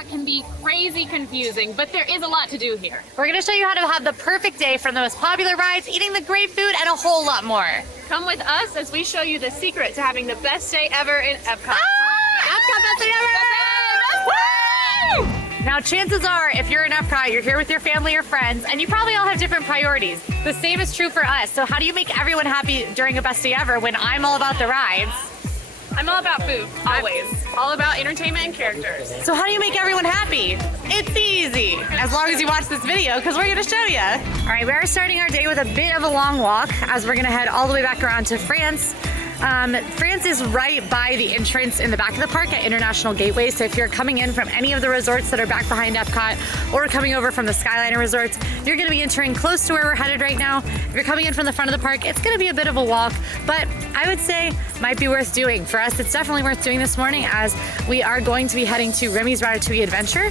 Epcot can be crazy confusing, but there is a lot to do here. We're gonna show you how to have the perfect day from the most popular rides, eating the great food, and a whole lot more. Come with us as we show you the secret to having the best day ever in Epcot. Epcot best day ever! Woo! Now, chances are, if you're in Epcot, you're here with your family or friends, and you probably all have different priorities. The same is true for us. So how do you make everyone happy during a best day ever when I'm all about the rides? I'm all about food, always. All about entertainment and characters. So how do you make everyone happy? It's easy, as long as you watch this video, because we're gonna show you. All right, we are starting our day with a bit of a long walk, as we're gonna head all the way back around to France. France is right by the entrance in the back of the park at International Gateway. So if you're coming in from any of the resorts that are back behind Epcot or coming over from the Skyliner resorts, you're gonna be entering close to where we're headed right now. If you're coming in from the front of the park, it's gonna be a bit of a walk, but I would say might be worth doing. For us, it's definitely worth doing this morning as we are going to be heading to Remy's Ratatouille Adventure.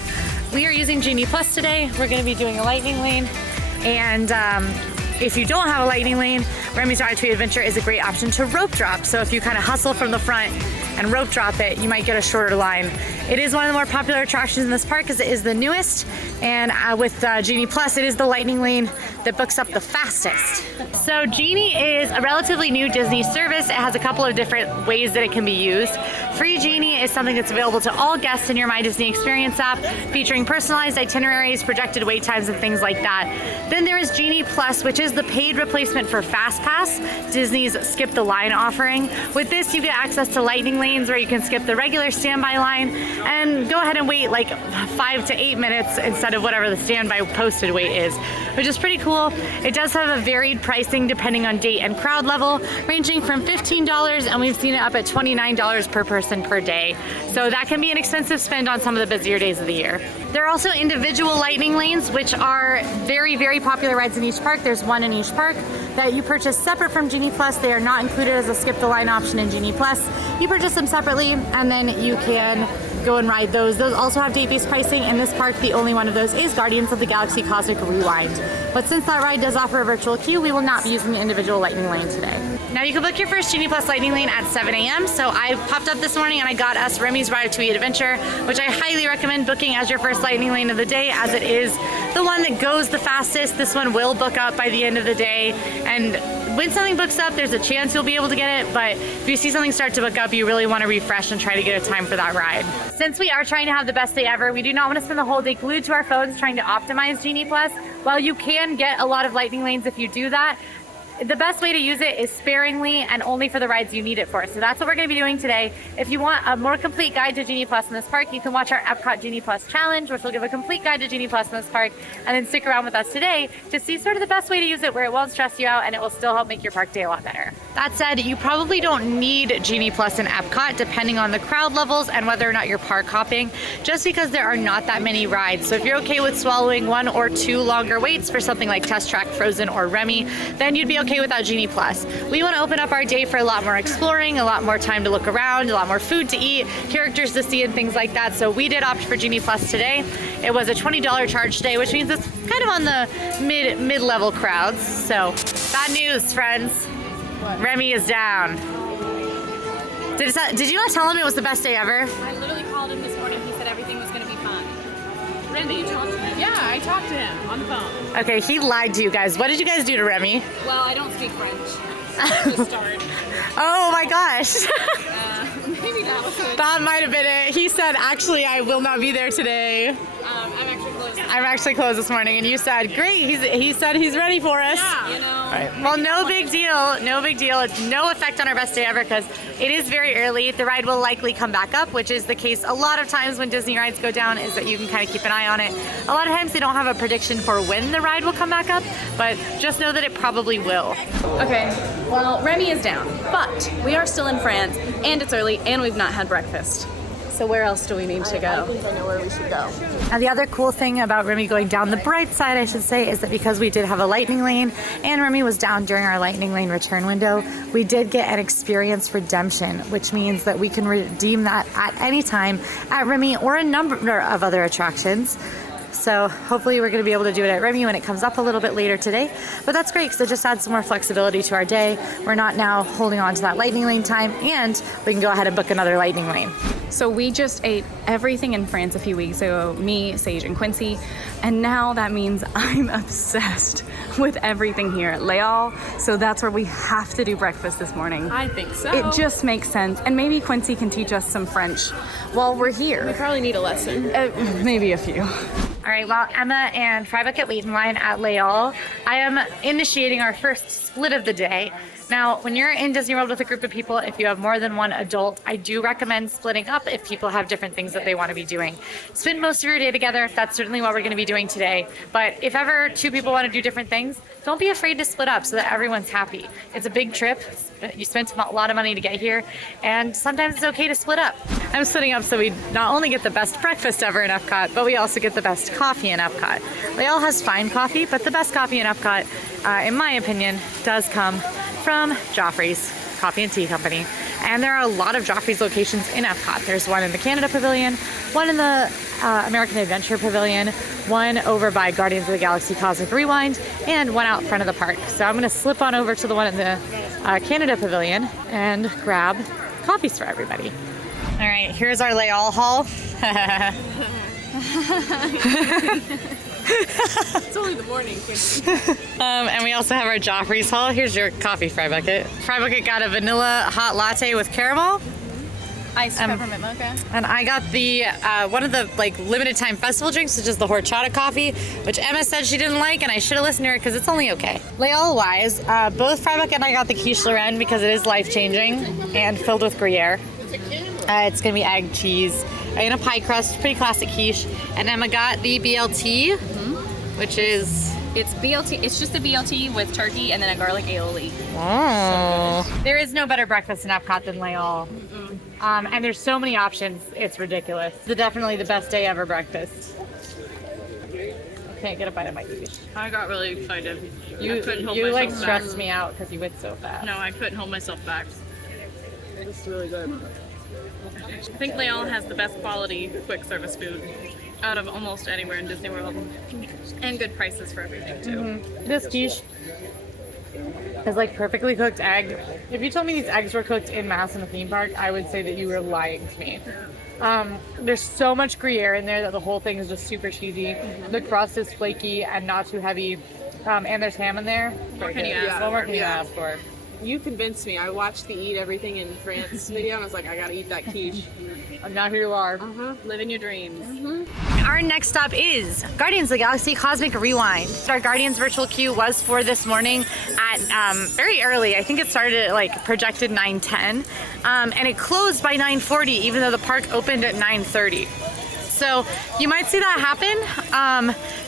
We are using Genie Plus today. We're gonna be doing a lightning lane, and if you don't have a lightning lane, Remy's Ratatouille Adventure is a great option to rope drop. So if you kind of hustle from the front and rope drop it, you might get a shorter line. It is one of the more popular attractions in this park because it is the newest. And with Genie Plus, it is the lightning lane that books up the fastest. So Genie is a relatively new Disney service. It has a couple of different ways that it can be used. Free Genie is something that's available to all guests in your My Disney Experience app, featuring personalized itineraries, projected wait times, and things like that. Then there is Genie Plus, which is the paid replacement for FastPass, Disney's Skip the Line offering. With this, you get access to lightning lanes where you can skip the regular standby line and go ahead and wait like 5 to 8 minutes instead of whatever the standby posted wait is, which is pretty cool. It does have a varied pricing depending on date and crowd level, ranging from $15, and we've seen it up at $29 per person per day. So that can be an expensive spend on some of the busier days of the year. There are also individual lightning lanes, which are very, very popular rides in each park. There's one in each park that you purchase separate from Genie Plus. They are not included as a skip the line option in Genie Plus. You purchase them separately, and then you can go and ride those. Those also have date-based pricing. In this park, the only one of those is Guardians of the Galaxy Cosmic Rewind. But since that ride does offer a virtual queue, we will not be using the individual lightning lane today. Now you can book your first Genie Plus lightning lane at 7 a.m. So I popped up this morning and I got us Remy's Ratatouille Adventure, which I highly recommend booking as your first lightning lane of the day, as it is the one that goes the fastest. This one will book up by the end of the day, and when something books up, there's a chance you'll be able to get it, but if you see something start to book up, you really want to refresh and try to get a time for that ride. Since we are trying to have the best day ever, we do not want to spend the whole day glued to our phones trying to optimize Genie Plus. While you can get a lot of lightning lanes if you do that, the best way to use it is sparingly and only for the rides you need it for. So that's what we're going to be doing today. If you want a more complete guide to Genie Plus in this park, you can watch our Epcot Genie Plus Challenge, which will give a complete guide to Genie Plus in this park, and then stick around with us today to see sort of the best way to use it where it won't stress you out and it will still help make your park day a lot better. That said, you probably don't need Genie Plus in Epcot depending on the crowd levels and whether or not you're park hopping, just because there are not that many rides. So if you're okay with swallowing 1 or 2 longer waits for something like Test Track, Frozen, or Remy, then you'd be okay without Genie Plus. We want to open up our day for a lot more exploring, a lot more time to look around, a lot more food to eat, characters to see, and things like that. So we did opt for Genie Plus today. It was a $20 charge today, which means it's kind of on the mid-level crowds. So bad news, friends. What? Remy is down. Did you not tell him it was the best day ever? I literally called him this morning. He said everything was going to be fine. Remy, you talked to him? Yeah, I talked to him on the phone. Okay, he lied to you guys. What did you guys do to Remy? Well, I don't speak French. To start. Oh my gosh. Maybe that was it. That might have been it. He said, actually, I will not be there today. I'm actually closed this morning, and you said, great, he said he's ready for us. Yeah, you know. All right. Well, no big deal, no big deal. It's no effect on our best day ever because it is very early. The ride will likely come back up, which is the case a lot of times when Disney rides go down, is that you can kind of keep an eye on it. A lot of times they don't have a prediction for when the ride will come back up, but just know that it probably will. Okay, well, Remy is down, but we are still in France, and it's early, and we've not had breakfast. So where else do we need to go? I think I know where we should go. Now the other cool thing about Remy going down, the bright side I should say, is that because we did have a lightning lane and Remy was down during our lightning lane return window, we did get an experience redemption, which means that we can redeem that at any time at Remy or a number of other attractions. So hopefully we're going to be able to do it at Remy when it comes up a little bit later today. But that's great because it just adds some more flexibility to our day. We're not now holding on to that lightning lane time, and we can go ahead and book another lightning lane. So we just ate everything in France a few weeks ago, me, Sage, and Quincy, and now that means I'm obsessed with everything here at Leal, so that's where we have to do breakfast this morning. I think so. It just makes sense, and maybe Quincy can teach us some French while we're here. We probably need a lesson. Maybe a few. All right, while Emma and Fry Bucket wait in line at Leal, I am initiating our first split of the day. Now, when you're in Disney World with a group of people, if you have more than one adult, I do recommend splitting up if people have different things that they want to be doing. Spend most of your day together. That's certainly what we're going to be doing today. But if ever two people want to do different things, don't be afraid to split up so that everyone's happy. It's a big trip. You spent a lot of money to get here, and sometimes it's okay to split up. I'm splitting up so we not only get the best breakfast ever in Epcot, but we also get the best coffee in Epcot. Leal has fine coffee, but the best coffee in Epcot, in my opinion, does come from Joffrey's Coffee and Tea Company. And there are a lot of Joffrey's locations in Epcot. There's one in the Canada Pavilion, one in the American Adventure Pavilion, one over by Guardians of the Galaxy Cosmic Rewind, and one out front of the park. So I'm gonna slip on over to the one in the Canada Pavilion and grab coffees for everybody. All right, here's our Leal haul. It's only the morning. And we also have our Joffrey's haul. Here's your coffee, Fry Bucket. Fry Bucket got a vanilla hot latte with caramel. Iced peppermint mocha. And I got the one of the limited time festival drinks, which is the horchata coffee, which Emma said she didn't like, and I should have listened to her because it's only okay. Leal wise, both Fry Bucket and I got the quiche Lorraine because it is life changing and filled with Gruyere. It's gonna be egg, cheese, and a pie crust, pretty classic quiche. And Emma got the BLT, which is... It's BLT. It's just a BLT with turkey and then a garlic aioli. Oh. So there is no better breakfast in Epcot than Leal. And there's so many options, it's ridiculous. It's definitely the best day ever breakfast. I can't get a bite of my quiche. I got really excited. You stressed me out because you went so fast. No, I couldn't hold myself back. It's really good. I think Leal has the best quality quick service food out of almost anywhere in Disney World, and good prices for everything too. This quiche is like perfectly cooked egg. If you told me these eggs were cooked in mass in a theme park, I would say that you were lying to me. There's so much Gruyere in there that the whole thing is just super cheesy. The crust is flaky and not too heavy, and there's ham in there. What can you ask? What more can you ask for? You convinced me. I watched the Eat Everything in France video and I was like, I gotta eat that quiche. And now here you are. Living your dreams. Our next stop is Guardians of the Galaxy Cosmic Rewind. Our Guardians virtual queue was for this morning at very early. I think it started at projected 9:10, and it closed by 9:40, even though the park opened at 9:30. So you might see that happen.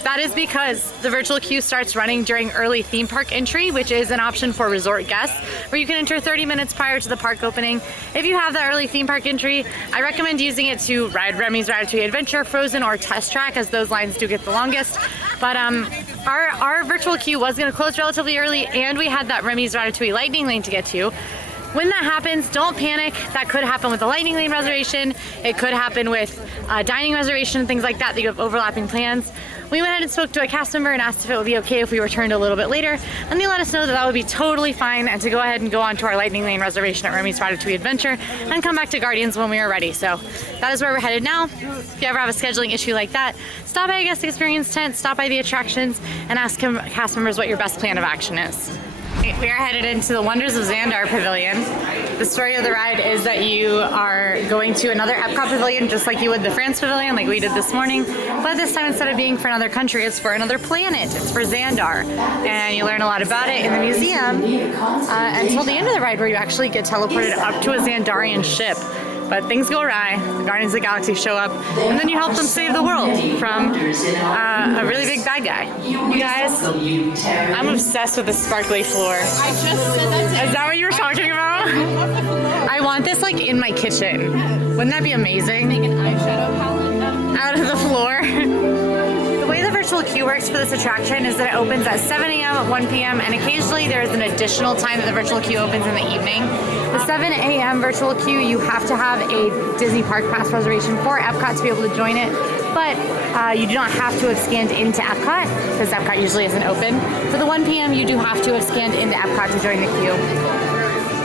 That is because the virtual queue starts running during early theme park entry, which is an option for resort guests, where you can enter 30 minutes prior to the park opening. If you have that early theme park entry, I recommend using it to ride Remy's Ratatouille Adventure, Frozen, or Test Track, as those lines do get the longest. But our virtual queue was going to close relatively early, and we had that Remy's Ratatouille Lightning Lane to get to. When that happens, don't panic. That could happen with a Lightning Lane reservation. It could happen with a dining reservation, things like that you have overlapping plans. We went ahead and spoke to a cast member and asked if it would be okay if we returned a little bit later, and they let us know that that would be totally fine, and to go ahead and go on to our Lightning Lane reservation at Remy's Ratatouille Adventure and come back to Guardians when we are ready. So that is where we're headed now. If you ever have a scheduling issue like that, stop by a guest experience tent, stop by the attractions, and ask cast members what your best plan of action is. We are headed into the Wonders of Xandar Pavilion. The story of the ride is that you are going to another Epcot pavilion, just like you would the France Pavilion, like we did this morning. But this time, instead of being for another country, it's for another planet. It's for Xandar. And you learn a lot about it in the museum until the end of the ride, where you actually get teleported up to a Xandarian ship. But things go awry, the Guardians of the Galaxy show up, and then you help them save the world from a really big bad guy. You guys, I'm obsessed with the sparkly floor. I just said that. Is that what you were talking about? I want this in my kitchen. Wouldn't that be amazing? Make an eyeshadow palette out of the floor. The way the virtual queue works for this attraction is that it opens at 7 a.m., 1 p.m., and occasionally there is an additional time that the virtual queue opens in the evening. The 7 a.m. virtual queue, you have to have a Disney Park Pass reservation for Epcot to be able to join it. but you do not have to have scanned into EPCOT because EPCOT usually isn't open. For the 1 p.m., you do have to have scanned into EPCOT to join the queue.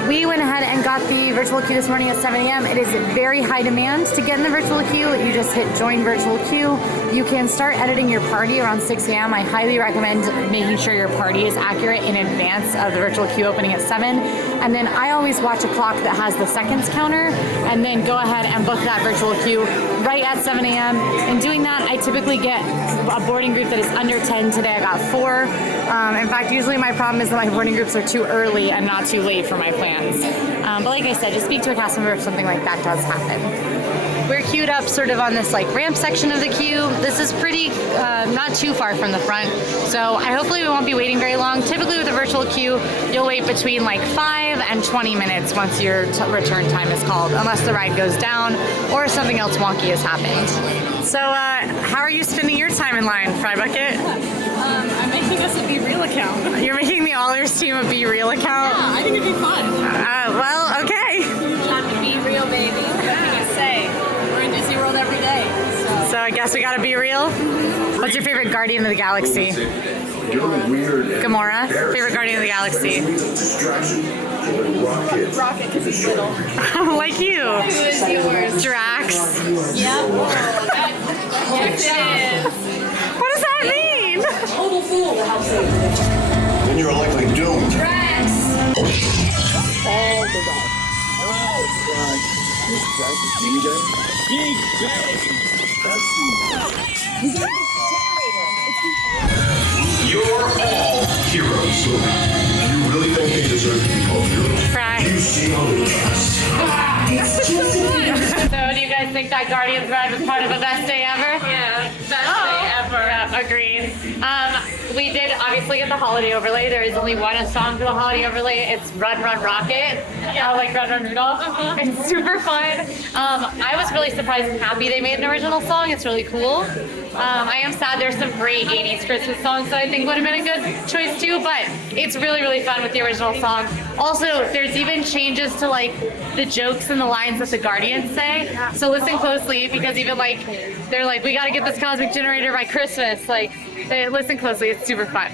We went ahead and got the virtual queue this morning at 7 a.m. It is very high demand to get in the virtual queue. You just hit join virtual queue. You can start editing your party around 6 a.m. I highly recommend making sure your party is accurate in advance of the virtual queue opening at 7. And then I always watch a clock that has the seconds counter and then go ahead and book that virtual queue right at 7 a.m. In doing that, I typically get a boarding group that is under 10. Today I got 4. In fact, usually my problem is that my boarding groups are too early and not too late for my plans. But like I said, just speak to a cast member if something like that does happen. We're queued up sort of on this like ramp section of the queue. This is pretty, not too far from the front. So hopefully we won't be waiting very long. Typically with a virtual queue, you'll wait between like 5 and 20 minutes once your return time is called, unless the ride goes down or something else wonky has happened. So how are you spending your time in line, Fry Bucket? I'm making us a Be Real account. You're making the AllEars team a Be Real account? Yeah, I think it'd be fun. Well, okay. Time to be real, baby. What can I say? We're in Disney World every day. So I guess we gotta be real. What's your favorite Guardian of the Galaxy? Gamora. Favorite Guardian of the Galaxy? Rocket, because he's little. Like you. Who is yours? Drax. Yep. Yes, it is. What does that mean? Then you're likely doomed. Drax. You're all heroes. You really think they deserve to be called heroes? Fry. You see only us. So do you guys think that Guardians ride was part of the best day ever? Yeah, best day ever. Yeah, agreed. We did obviously get the holiday overlay. There is only one song for the holiday overlay. It's Run Run Rocket, like Run Run Rudolph. It's super fun. I was really surprised and happy they made an original song. It's really cool. I am sad there's some great 80s Christmas songs that I think would have been a good choice too, but it's really, really fun with the original song. Also, there's even changes to like the jokes and the lines that the Guardians say. So listen closely because even like, they're like, we gotta get this cosmic generator by Christmas. Like, listen closely, it's super fun.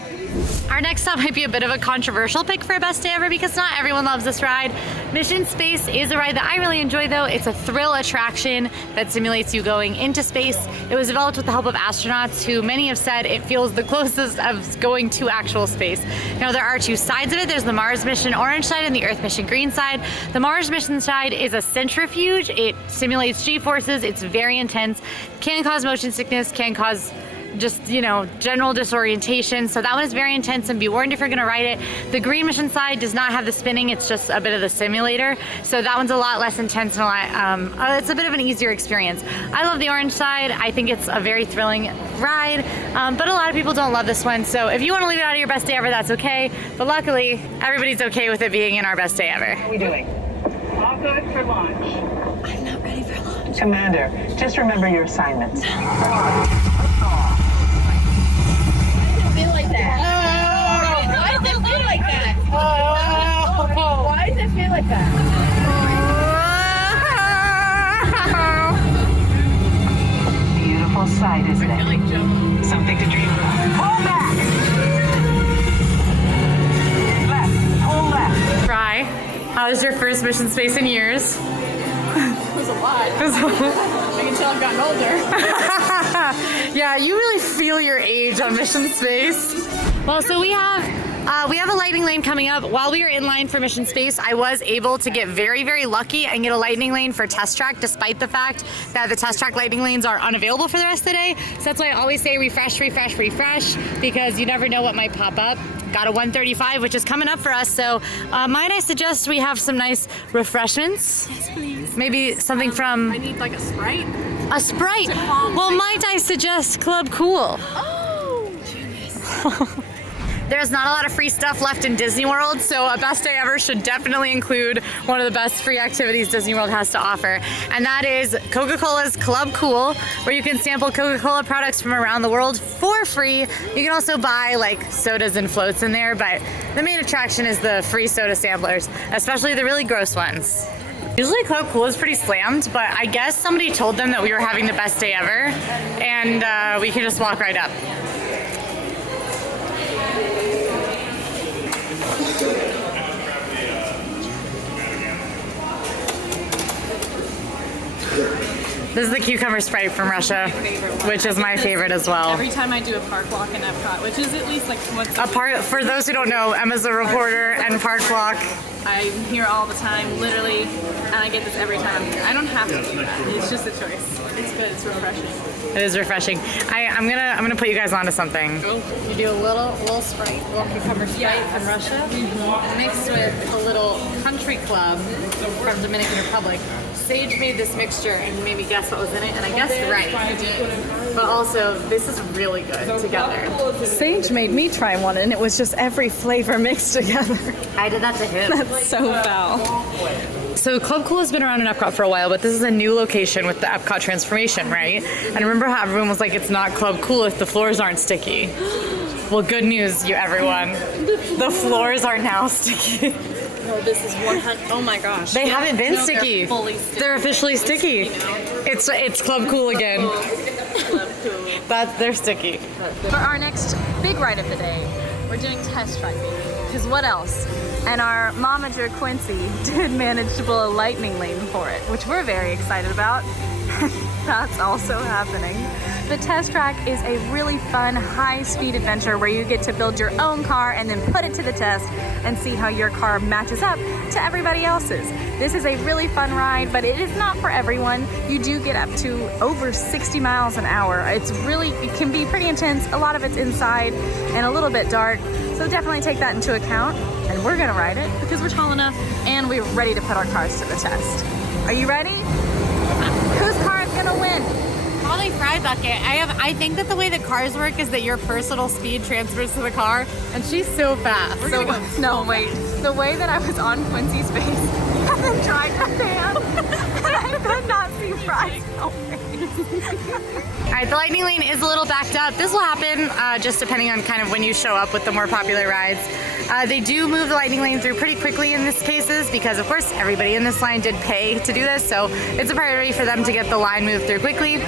Our next stop might be a bit of a controversial pick for a best day ever because not everyone loves this ride. Mission Space is a ride that I really enjoy though. It's a thrill attraction that simulates you going into space. It was developed with the help of astronauts who many have said it feels the closest of going to actual space. Now there are 2 sides of it. There's the Mars mission orange side and the Earth mission green side. The Mars mission side is a centrifuge. It simulates G-forces. It's very intense. Can cause motion sickness, can cause just, you know, general disorientation. So that one is very intense and be warned if you're gonna ride it. The green mission side does not have the spinning, it's just a bit of the simulator. So that one's a lot less intense and a lot, it's a bit of an easier experience. I love the orange side. I think it's a very thrilling ride, but a lot of people don't love this one. So if you wanna leave it out of your best day ever, that's okay. But luckily, everybody's okay with it being in our best day ever. How are we doing? All good for launch. I'm not ready for launch. Commander, just remember your assignments. Why does it feel like that? Why does it feel like that? Beautiful sight, isn't it? Like Joe. Something to dream about. Pull back! Left, pull left. Fry, how was your first mission space in years? It was a lot. I can tell I've gotten older. Yeah, you really feel your age on Mission Space. Well, so we have a lightning lane coming up. While we were in line for Mission Space, I was able to get very, very lucky and get a lightning lane for Test Track, despite the fact that the Test Track lightning lanes are unavailable for the rest of the day. So that's why I always say refresh, refresh, refresh, because you never know what might pop up. Got a 135, which is coming up for us. So might I suggest we have some nice refreshments? Yes, please. Maybe something from... I need like a Sprite. A Sprite. To calm Well, my- might I suggest Club Cool? Oh, genius. There's not a lot of free stuff left in Disney World, so a best day ever should definitely include one of the best free activities Disney World has to offer. And that is Coca-Cola's Club Cool, where you can sample Coca-Cola products from around the world for free. You can also buy like sodas and floats in there, but the main attraction is the free soda samplers, especially the really gross ones. Usually Club Cool is pretty slammed, but I guess somebody told them that we were having the best day ever, and we could just walk right up. This is the cucumber Sprite from Russia, which is my favorite as well. Every time I do a park walk in Epcot, which is at least like once A park, for those who don't know, Emma's a reporter and park walk. I'm here all the time, literally, and I get this every time I'm here. I don't have to do that. It's just a choice. It's good. It's refreshing. It is refreshing. I'm gonna put you guys onto something. You do a little Sprite, little cucumber Sprite from Russia, mixed with a little country club from Dominican Republic. Sage made this mixture and he made me guess what was in it, and I guessed right. But also, this is really good together. Sage made me try one, and it was just every flavor mixed together. I did that to him. That's so foul. So Club Cool has been around in Epcot for a while, but this is a new location with the Epcot transformation, right? And remember how everyone was like, it's not Club Cool if the floors aren't sticky. Well, good news, you everyone. The floors are now sticky. No, this is 100. Oh my gosh. They haven't been No, sticky. They're fully sticky. They're officially sticky. It's Club Cool again. Club Cool. They're sticky. For our next big ride of the day, we're doing test driving. Because what else? And our momager Quincy did manage to pull a lightning lane for it, which we're very excited about. That's also happening. The test track is a really fun, high-speed adventure where you get to build your own car and then put it to the test and see how your car matches up to everybody else's. This is a really fun ride, but it is not for everyone. You do get up to over 60 miles an hour. It can be pretty intense. A lot of it's inside and a little bit dark, so definitely take that into account. And we're gonna ride it because we're tall enough and we're ready to put our cars to the test. Are you ready? Whose car is gonna win? Probably Fry Bucket. I think that the way that cars work is that your personal speed transfers to the car, and she's so fast. No, wait. The way that I was on Quincy's face and then tried to hand, and I could not see Fry's All right, the lightning lane is a little backed up. This will happen just depending on kind of when you show up with the more popular rides. They do move the lightning lane through pretty quickly in this cases because of course everybody in this line did pay to do this, so it's a priority for them to get the line moved through quickly.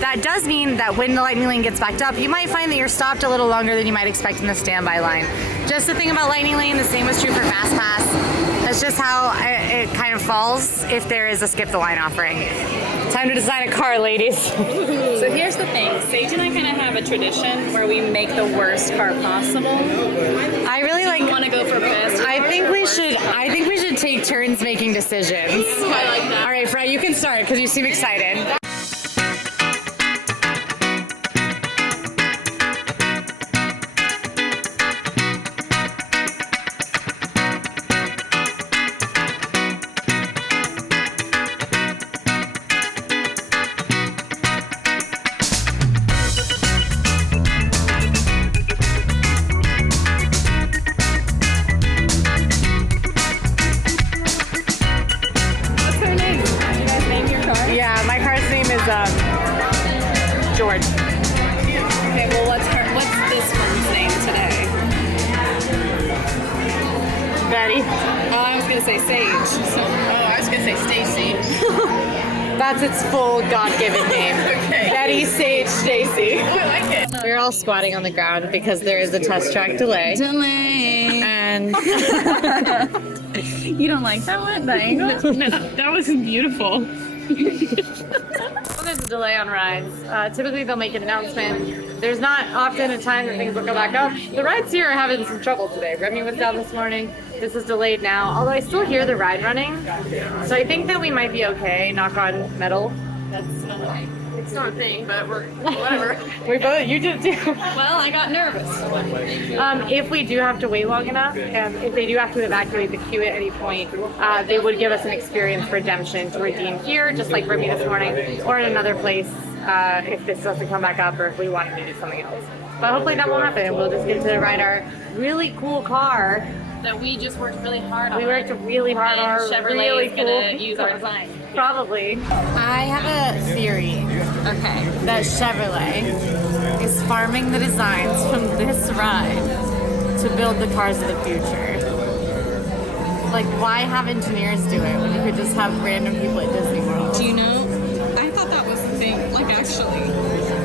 That does mean that when the lightning lane gets backed up, you might find that you're stopped a little longer than you might expect in the standby line. Just the thing about lightning lane, the same was true for Fast Pass. That's just how it kind of falls if there is a skip the line offering. Time to design a car, ladies. So here's the thing. Sage and I kind of have a tradition where we make the worst car possible. I really like. Want to go for best? I think we should take turns making decisions. I like that. All right, Fred, you can start because you seem excited. Yeah, my car's name is George. Okay, well, what's this one's name today? Betty. Oh, I was gonna say Sage. I was gonna say Stacy. That's its full God-given name. Okay. Betty Sage Stacy. I like it. We're all squatting on the ground because there is a test track delay. And You don't like that one? The angle? No, that was beautiful. Well, there's a delay on rides. Typically, they'll make an announcement. There's not often a time that things will go back up. The rides here are having some trouble today. Remy was down this morning. This is delayed now, although I still hear the ride running. So I think that we might be okay. Knock on metal. It's not a thing, but we're whatever. you did it too. Well, I got nervous. If we do have to wait long enough, and if they do have to evacuate the queue at any point, they would give us an experience redemption to redeem here, just like Remy this morning, or in another place if this doesn't come back up or if we wanted to do something else. But hopefully that won't happen, and we'll just get to ride our really cool car. That we just worked really hard on. We worked really hard on our Chevrolet really is gonna cool use our design. Probably. I have a theory. Okay. That Chevrolet is farming the designs from this ride to build the cars of the future. Like, why have engineers do it when you could just have random people at Disney World? Do you know? I thought that was the thing. Like actually,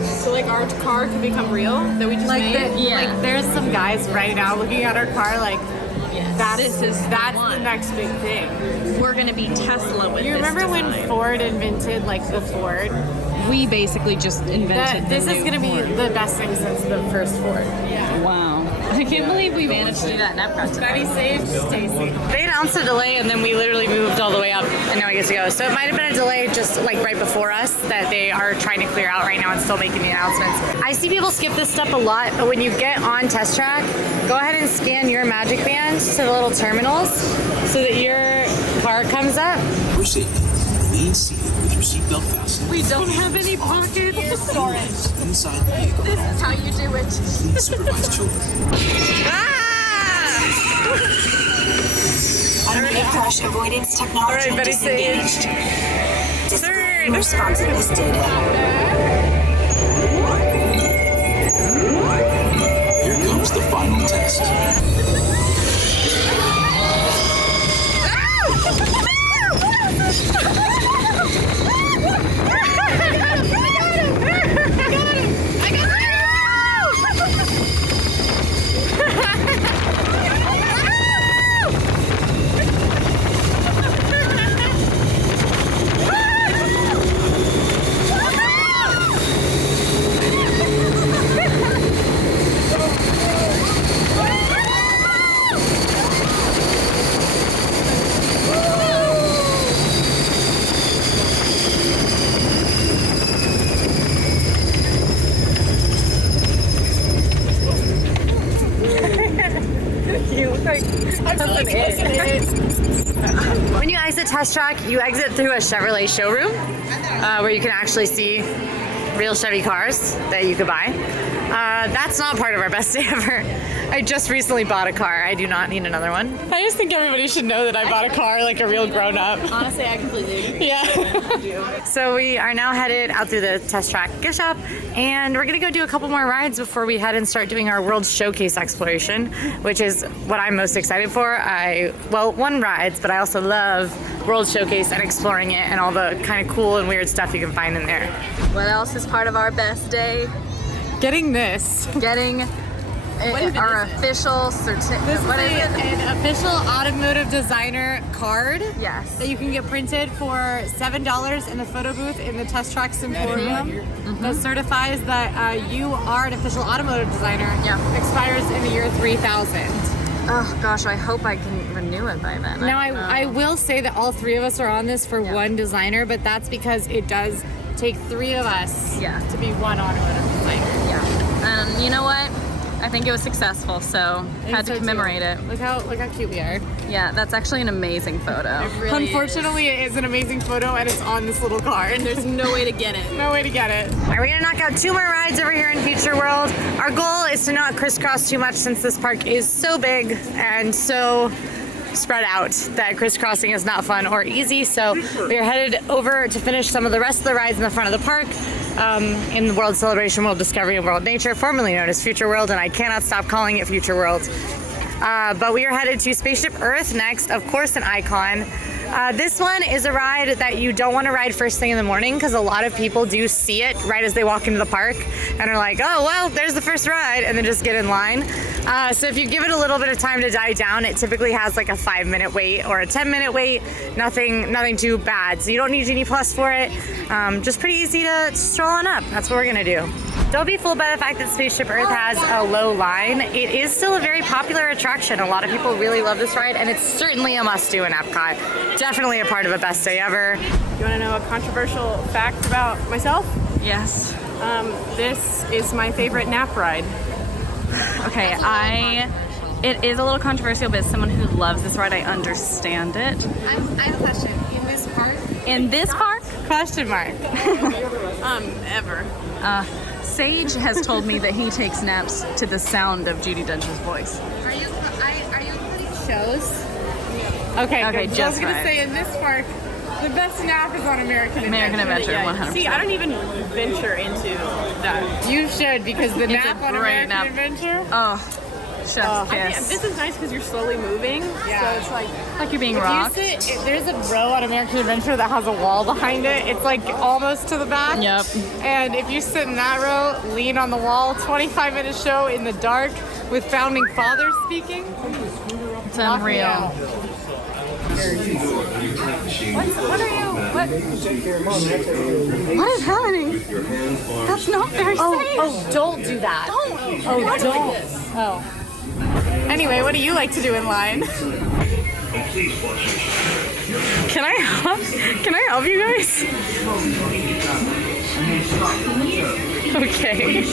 so like our car could become real that we just Like, made. like there's some guys right now looking at our car like, that's the next big thing. We're gonna be Tesla with You this remember when design. Ford invented like the Ford? We basically just invented This is gonna be the best thing since the first Ford. Wow. I can't believe we managed to do that in Epcot today. Betty saved Stacy. They announced a delay and then we literally moved all the way up and now we get to go. So it might have been a delay just like right before us that they are trying to clear out right now and still making the announcements. I see people skip this step a lot, but when you get on Test Track, go ahead and scan your Magic Band to the little terminals so that your car comes up. For safety, remain seated with your seatbelt fastened. We don't have any pockets. Inside the vehicle. This is how you do it. Please supervise children. Automated crash avoidance technology Betty, say it. disengaged. Display responsiveness data. Here comes the final test. When you exit Test Track, you exit through a Chevrolet showroom where you can actually see real Chevy cars that you could buy. That's not part of our best day ever. I just recently bought a car. I do not need another one. I just think everybody should know that I bought a car like a real grown-up. Honestly, I completely agree. Yeah. So we are now headed out through the Test Track gift shop, and we're gonna go do a couple more rides before we head and start doing our World Showcase exploration, which is what I'm most excited for. One rides, but I also love World Showcase and exploring it and all the kind of cool and weird stuff you can find in there. What else is part of our best day? Getting this. Getting our official certificate. This is What is it? an official automotive designer card. Yes. That you can get printed for $7 in the photo booth in the Test Track Symposium. That certifies that you are an official automotive designer. Yeah. Expires in the year 3000. Oh gosh, I hope I can renew it by then. Now, don't know. I will say that all three of us are on this for one designer, but that's because it does take three of us to be one automotive designer. Yeah. And you know what? I think it was successful, so had to commemorate it. Look how cute we are. Yeah, that's actually an amazing photo. Unfortunately, it is an amazing photo, and it's on this little card. There's no way to get it. No way to get it. All right, we're gonna knock out 2 more rides over here in Future World. Our goal is to not crisscross too much since this park is so big and so spread out that crisscrossing is not fun or easy. So we are headed over to finish some of the rest of the rides in the front of the park in the World Celebration, World Discovery, and World Nature, formerly known as Future World, and I cannot stop calling it Future World. But we are headed to Spaceship Earth next, of course, an icon. This one is a ride that you don't want to ride first thing in the morning because a lot of people do see it right as they walk into the park and are like, oh, well, there's the first ride, and then just get in line. So if you give it a little bit of time to die down, it typically has like a 5-minute wait or a 10-minute wait, nothing too bad. So you don't need Genie Plus for it. Just pretty easy to stroll on up. That's what we're gonna do. Don't be fooled by the fact that Spaceship Earth has a low line. It is still a very popular attraction. A lot of people really love this ride, and it's certainly a must-do in Epcot. Definitely a part of a best day ever. You want to know a controversial fact about myself? Yes. This is my favorite nap ride. Okay, it is a little controversial, but as someone who loves this ride, I understand it. I have a question. In this park? In this park? Question mark. Ever. Sage has told me that he takes naps to the sound of Judi Dench's voice. Are you including shows? Okay, Okay, good. just I was gonna right. say in this park, the best nap is on American Adventure, 100%. See, I don't even venture into that. You should, because the nap a on great American nap. Adventure. Oh, Chef's kiss. This is nice because you're slowly moving. Yeah. So it's Like you're being if rocked. you sit, there's a row on American Adventure that has a wall behind it. It's like almost to the back. Yep. And if you sit in that row, lean on the wall, 25-minute show in the dark with founding fathers speaking. It's unreal. What is happening? That's not very safe. Oh, don't do that. Don't. Oh, don't. Oh. Anyway, what do you like to do in line? Can I help you guys? Okay.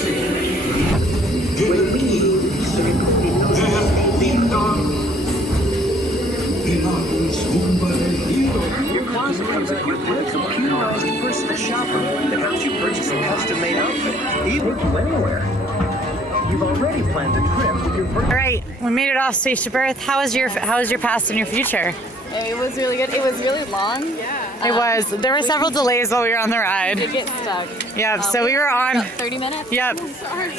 Your closet comes equipped with a computerized personal shopper that helps you purchase a custom-made outfit. Even anywhere. You've already planned the trip with your All right, we made it off Spaceship Earth. How is your past and your future? It was really good. It was really long. Yeah. It was. There were several delays while we were on the ride. We get stuck. Yep. So we were on. 30 minutes. Yep.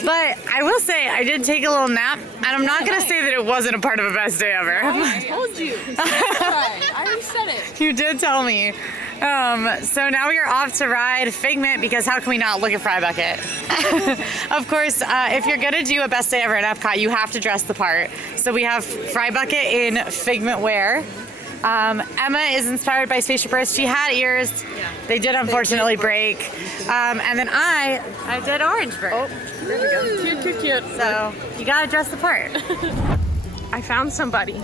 But I will say I did take a little nap, and I'm not gonna say that it wasn't a part of a best day ever. I told you. I already said it. You did tell me. So now we are off to ride Figment because how can we not look at Fry Bucket? Of course, if you're gonna do a best day ever at EPCOT, you have to dress the part. So we have Fry Bucket in Figment wear. Emma is inspired by Spaceship Earth. She had ears. Yeah. They did unfortunately break. And then I did Orange Bird. Oh, there we go. Cute, cute, cute. So you gotta dress the part. I found somebody.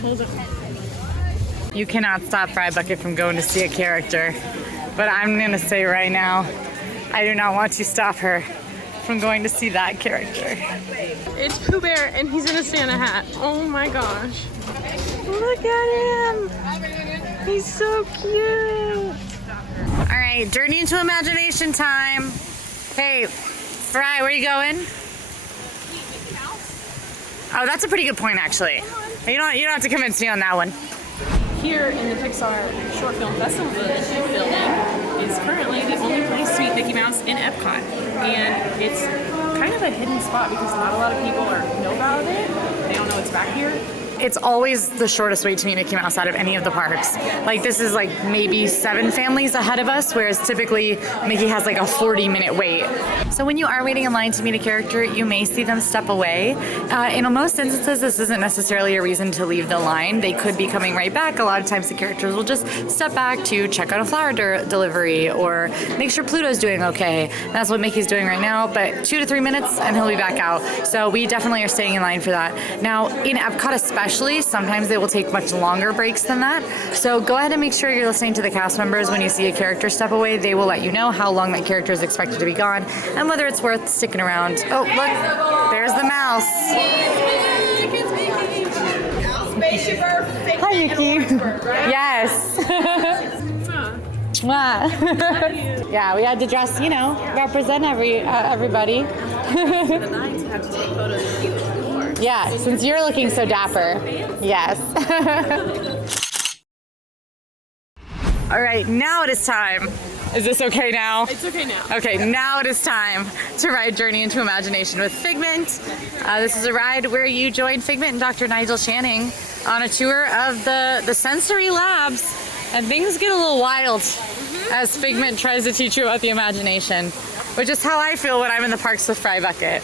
Hold on. You cannot stop Fry Bucket from going to see a character. But I'm gonna say right now, I do not want to stop her from going to see that character. It's Pooh Bear, and he's in a Santa hat. Oh my gosh. Look at him. He's so cute. All right, journey into imagination time. Hey, Fry, where are you going? Oh, that's a pretty good point, actually. You don't have to convince me on that one. Here in the Pixar Short Film Festival that you're filming is currently the only place to meet Mickey Mouse in Epcot. And it's kind of a hidden spot because not a lot of people know about it. They don't know it's back here. It's always the shortest way to meet Mickey Mouse out of any of the parks. Like this is like maybe 7 families ahead of us, whereas typically Mickey has like a 40-minute wait. So when you are waiting in line to meet a character, you may see them step away. In most instances, this isn't necessarily a reason to leave the line. They could be coming right back. A lot of times the characters will just step back to check out a flower delivery or make sure Pluto's doing okay. And that's what Mickey's doing right now, but 2 to 3 minutes and he'll be back out. So we definitely are staying in line for that. Now in Epcot especially, sometimes they will take much longer breaks than that. So go ahead and make sure you're listening to the cast members when you see a character step away. They will let you know how long that character is expected to be gone and whether it's worth sticking around. Oh, look, there's the mouse. Hi, Mickey. Yes. Yeah, we had to dress, represent everybody. Yeah, since you're looking so dapper. Yes. All right, now it is time. Is this okay now? It's okay now. Okay, now it is time to ride Journey into Imagination with Figment. This is a ride where you join Figment and Dr. Nigel Channing on a tour of the sensory labs, and things get a little wild as Figment tries to teach you about the imagination, which is how I feel when I'm in the parks with Fry Bucket.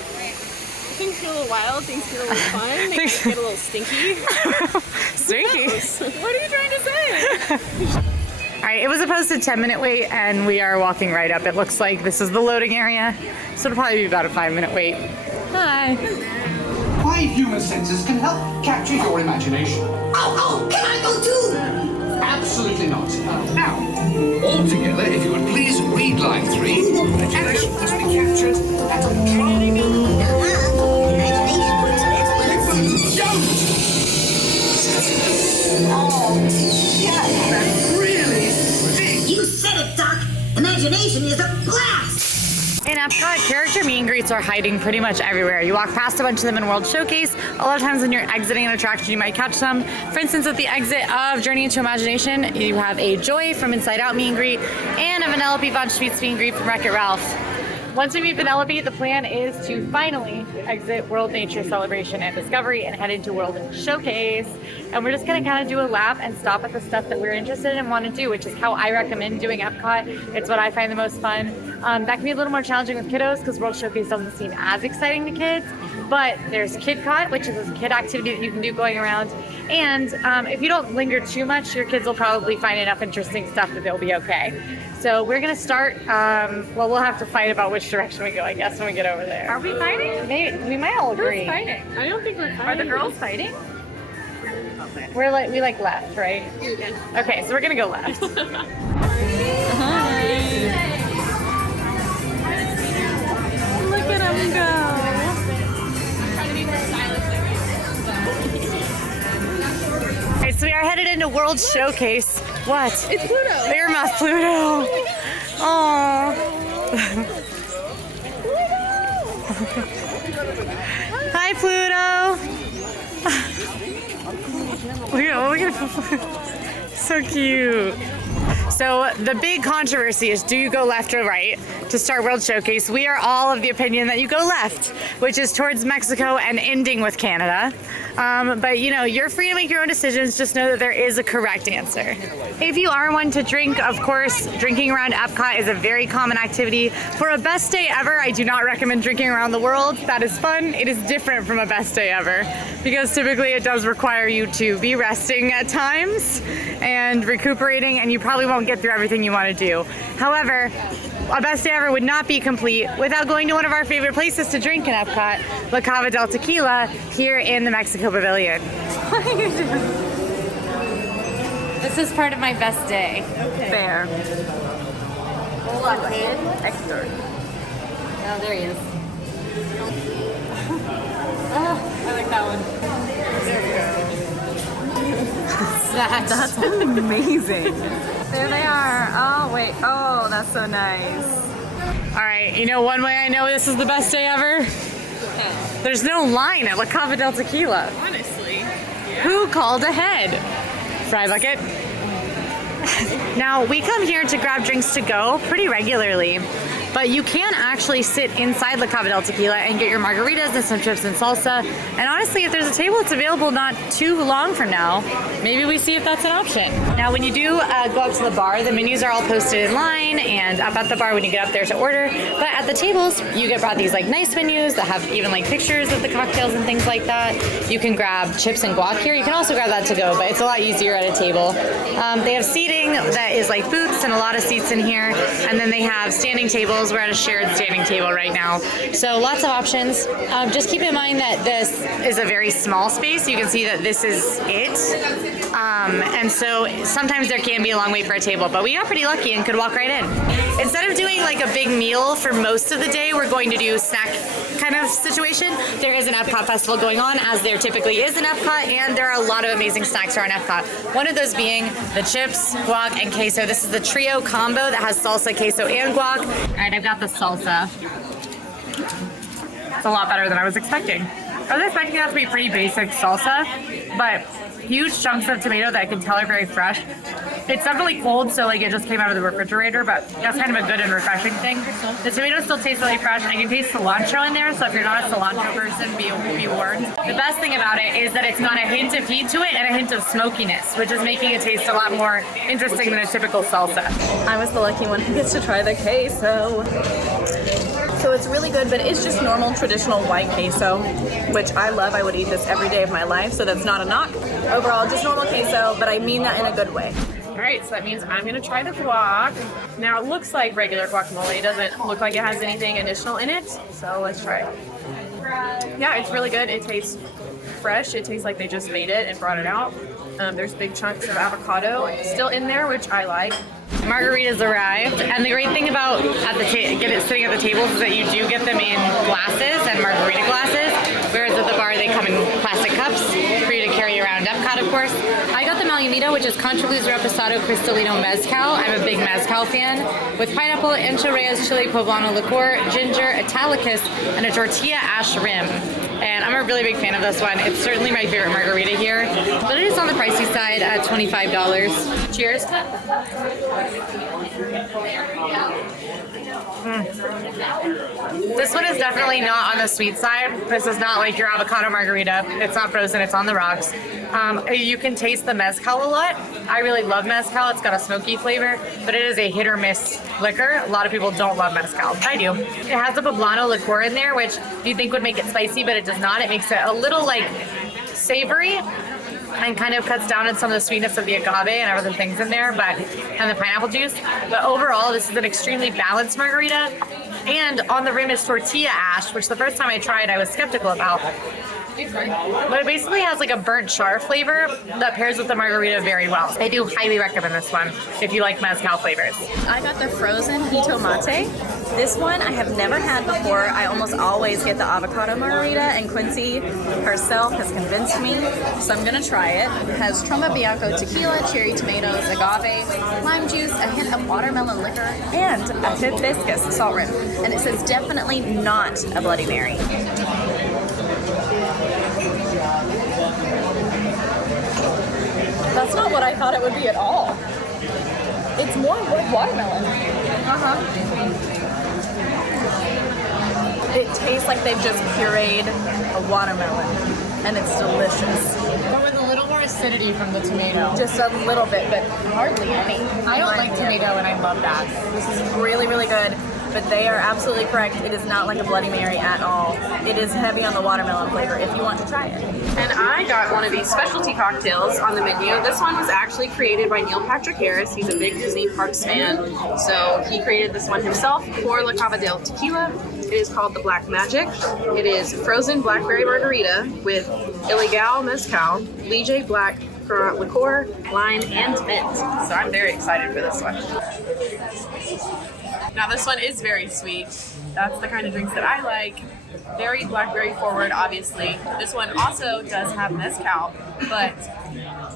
Things get a little wild, things get a little fun, they get a little stinky. Stinky? What are you trying to say? All right, it was a posted 10-minute wait, and we are walking right up. It looks like this is the loading area, so it'll probably be about a 5-minute wait. Hi. 5 human senses can help capture your imagination. Oh, can I go too? Absolutely not. Now, all together, if you would please read line 3. Imagination must be captured at a Imagination works best when it's Oh, yeah, that really stinks. You said it, Doc. Imagination is a blast. In Epcot, character meet and greets are hiding pretty much everywhere. You walk past a bunch of them in World Showcase. A lot of times when you're exiting an attraction, you might catch some. For instance, at the exit of Journey into Imagination, you have a Joy from Inside Out meet and greet and a Vanellope Von Schweetz meet and greet from Wreck-It Ralph. Once we meet Penelope, the plan is to finally exit World Nature Celebration and Discovery and head into World Showcase. And we're just gonna kind of do a lap and stop at the stuff that we're interested in and want to do, which is how I recommend doing EPCOT. It's what I find the most fun. That can be a little more challenging with kiddos because World Showcase doesn't seem as exciting to kids. But there's KidCot, which is a kid activity that you can do going around. And if you don't linger too much, your kids will probably find enough interesting stuff that they'll be okay. So we're gonna start, well, we'll have to fight about which direction we go, I guess, when we get over there. Are we fighting? We might all agree. Who's fighting? I don't think we're fighting. Are the girls fighting? We like left, right? Yeah. Okay, so we're gonna go left. Look at him go. Alright, so we are headed into World Showcase. What? It's Pluto. Earmuff Pluto. Aww. Hi, Pluto. Look at so cute. So the big controversy is, do you go left or right to start World Showcase? We are all of the opinion that you go left, which is towards Mexico and ending with Canada. But you know, you're free to make your own decisions. Just know that there is a correct answer. If you are one to drink, of course, drinking around EPCOT is a very common activity. For a best day ever, I do not recommend drinking around the world. That is fun. It is different from a best day ever because typically it does require you to be resting at times and recuperating, and you probably won't get through everything you want to do. However, a best day ever would not be complete without going to one of our favorite places to drink in EPCOT, La Cava del Tequila, here in the Mexico Pavilion. What are you doing? This is part of my best day. Okay. Fair. Hold on, kid. Hector. Oh, there he is. I like that one. That's amazing. There they are. Oh, wait. Oh, that's so nice. All right, you know one way I know this is the best day ever? There's no line at La Cava del Tequila. Honestly. Yeah. Who called ahead? Fry Bucket. Now, we come here to grab drinks to go pretty regularly, but you can actually sit inside La Cava del Tequila and get your margaritas and some chips and salsa. And honestly, if there's a table that's available not too long from now, maybe we see if that's an option. Now, when you do go up to the bar, the menus are all posted in line and up at the bar when you get up there to order. But at the tables, you get brought these like nice menus that have even like pictures of the cocktails and things like that. You can grab chips and guac here. You can also grab that to go, but it's a lot easier at a table. They have seating that is like booths and a lot of seats in here. And then they have standing tables. We're at a shared standing table right now. So lots of options. Just keep in mind that this is a very small space. You can see that this is it. And so sometimes there can be a long wait for a table, but we got pretty lucky and could walk right in. Instead of doing like a big meal for most of the day, we're going to do a snack kind of situation. There is an EPCOT festival going on, as there typically is in EPCOT, and there are a lot of amazing snacks around EPCOT. One of those being the chips, guac, and queso. This is the trio combo that has salsa, queso, and guac. All right, I've got the salsa. It's a lot better than I was expecting. I was expecting that to be pretty basic salsa, but huge chunks of tomato that I can tell are very fresh. It's definitely cold, so like it just came out of the refrigerator, but that's kind of a good and refreshing thing. The tomato still tastes really fresh. I can taste cilantro in there, so if you're not a cilantro person, be warned. The best thing about it is that it's got a hint of heat to it and a hint of smokiness, which is making it taste a lot more interesting than a typical salsa. I was the lucky one who gets to try the queso. So it's really good, but it's just normal, traditional white queso, which I love. I would eat this every day of my life, so that's not a knock. Overall, just normal queso, but I mean that in a good way. All right, so that means I'm gonna try the guac. Now it looks like regular guacamole. It doesn't look like it has anything additional in it, so let's try it. Yeah, it's really good. It tastes fresh. It tastes like they just made it and brought it out. There's big chunks of avocado still in there, which I like. Margaritas arrived, and the great thing about sitting at the tables is that you do get them in glasses and margarita glasses, whereas at the bar they come in plastic cups for you to carry around EPCOT, of course. I got the Malinita, which is Contraluz Reposado Cristalino Mezcal. I'm a big Mezcal fan, with pineapple, ancho reyes, chile poblano liqueur, ginger, italicus, and a tortilla ash rim. And I'm a really big fan of this one. It's certainly my favorite margarita here, but it is on the pricey side at $25. Cheers. This one is definitely not on the sweet side. This is not like your avocado margarita. It's not frozen, it's on the rocks. You can taste the mezcal a lot. I really love mezcal. It's got a smoky flavor, but it is a hit or miss liquor. A lot of people don't love mezcal. I do. It has a poblano liqueur in there, which you think would make it spicy, but it does not. It makes it a little like savory and kind of cuts down on some of the sweetness of the agave and other things in there, and the pineapple juice. But overall, this is an extremely balanced margarita. And on the rim is tortilla ash, which the first time I tried, I was skeptical about. But it basically has like a burnt char flavor that pairs with the margarita very well. I do highly recommend this one if you like mezcal flavors. I got the frozen hito mate. This one I have never had before. I almost always get the avocado margarita, and Quincy herself has convinced me, so I'm gonna try it. It has Tromba Bianco tequila, cherry tomatoes, agave, lime juice, a hint of watermelon liquor, and a hibiscus salt rim. And it says definitely not a Bloody Mary. That's not what I thought it would be at all. It's more like watermelon. It tastes like they've just pureed a watermelon, and it's delicious. But with a little more acidity from the tomato. Just a little bit, but hardly any. I don't like tomato, and I love that. This is really, really good. But they are absolutely correct. It is not like a Bloody Mary at all. It is heavy on the watermelon flavor if you want to try it. And I got one of these specialty cocktails on the menu. This one was actually created by Neil Patrick Harris. He's a big Disney Parks fan. So he created this one himself for La Cava del Tequila. It is called the Black Magic. It is frozen blackberry margarita with Ilegal Mezcal, Lige Black Currant Liqueur, lime, and mint. So I'm very excited for this one. Now this one is very sweet. That's the kind of drinks that I like. Very blackberry forward, obviously. This one also does have mezcal, but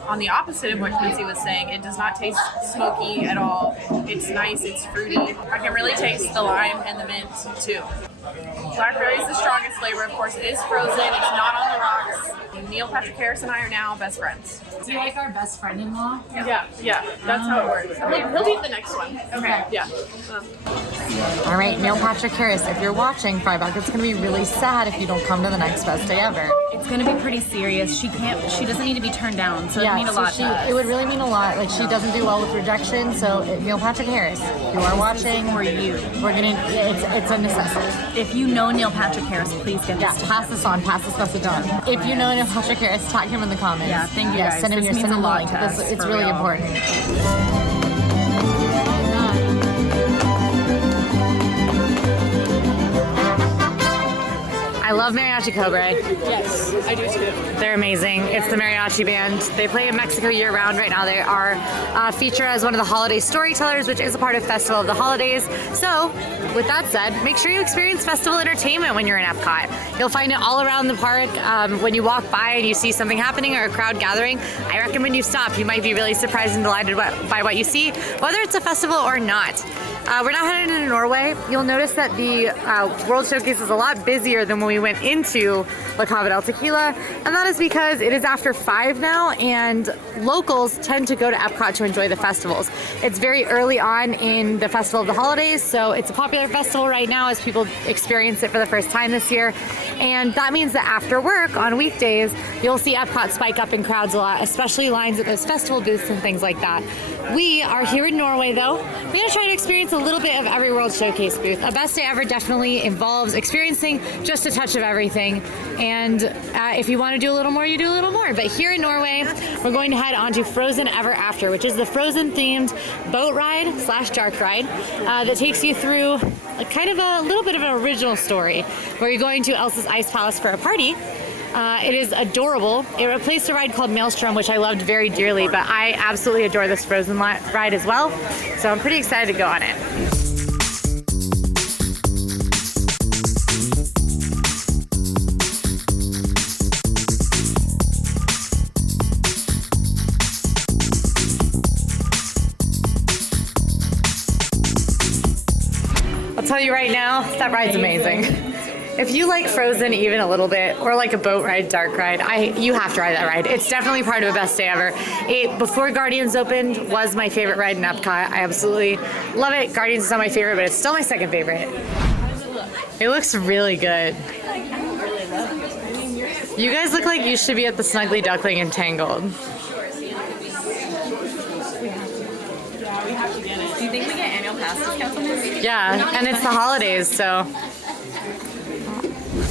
on the opposite of what Quincy was saying, it does not taste smoky at all. It's nice, it's fruity. I can really taste the lime and the mint too. Blackberry is the strongest flavor. Of course, it is frozen. It's not on the rocks. Neil Patrick Harris and I are now best friends. Do you like our best friend-in-law? Yeah, that's how it works. He'll be the next one. Okay. Yeah. All right, Neil Patrick Harris, if you're watching Fryback, it's gonna be really sad if you don't come to the next best day ever. It's gonna be pretty serious. She doesn't need to be turned down, so it means a lot to us. It would really mean a lot. Like, she doesn't do well with rejection, so Neil Patrick Harris, if you are watching, for you. It's a necessity. If you know Neil Patrick Harris, please get this. Pass this message on. If you know Neil Patrick Harris, tag him in the comments. Yeah, thank you guys. Send him This means send a him lot link. to us, It's for really real. important. I love Mariachi Cobra. Yes, I do too. They're amazing. It's the mariachi band. They play in Mexico year-round right now. They are featured as one of the holiday storytellers, which is a part of Festival of the Holidays. So, with that said, make sure you experience festival entertainment when you're in Epcot. You'll find it all around the park. When you walk by and you see something happening or a crowd gathering, I recommend you stop. You might be really surprised and delighted by what you see, whether it's a festival or not. We're now headed into Norway. You'll notice that the World Showcase is a lot busier than when we went into La Cava del Tequila, and that is because it is after 5 now, and locals tend to go to Epcot to enjoy the festivals. It's very early on in the Festival of the Holidays, so it's a popular festival right now as people experience it for the first time this year, and that means that after work on weekdays, you'll see Epcot spike up in crowds a lot, especially lines at those festival booths and things like that. We are here in Norway though. We're going to try to experience a little bit of every World Showcase booth. A best day ever definitely involves experiencing just a touch of everything. And if you want to do a little more, you do a little more. But here in Norway, we're going to head on to Frozen Ever After, which is the Frozen themed boat ride / dark ride that takes you through kind of a little bit of an original story where you're going to Elsa's Ice Palace for a party. It is adorable. It replaced a ride called Maelstrom, which I loved very dearly, but I absolutely adore this Frozen ride as well. So I'm pretty excited to go on it. I'll tell you right now, that ride's amazing. If you like Frozen even a little bit, or like a boat ride, dark ride, you have to ride that ride. It's definitely part of a best day ever. Before Guardians opened, was my favorite ride in Epcot. I absolutely love it. Guardians is not my favorite, but it's still my second favorite. It looks really good. You guys look like you should be at the Snuggly Duckling in Tangled. Do you think we get annual pass discounts on this? Yeah, and it's the holidays, so.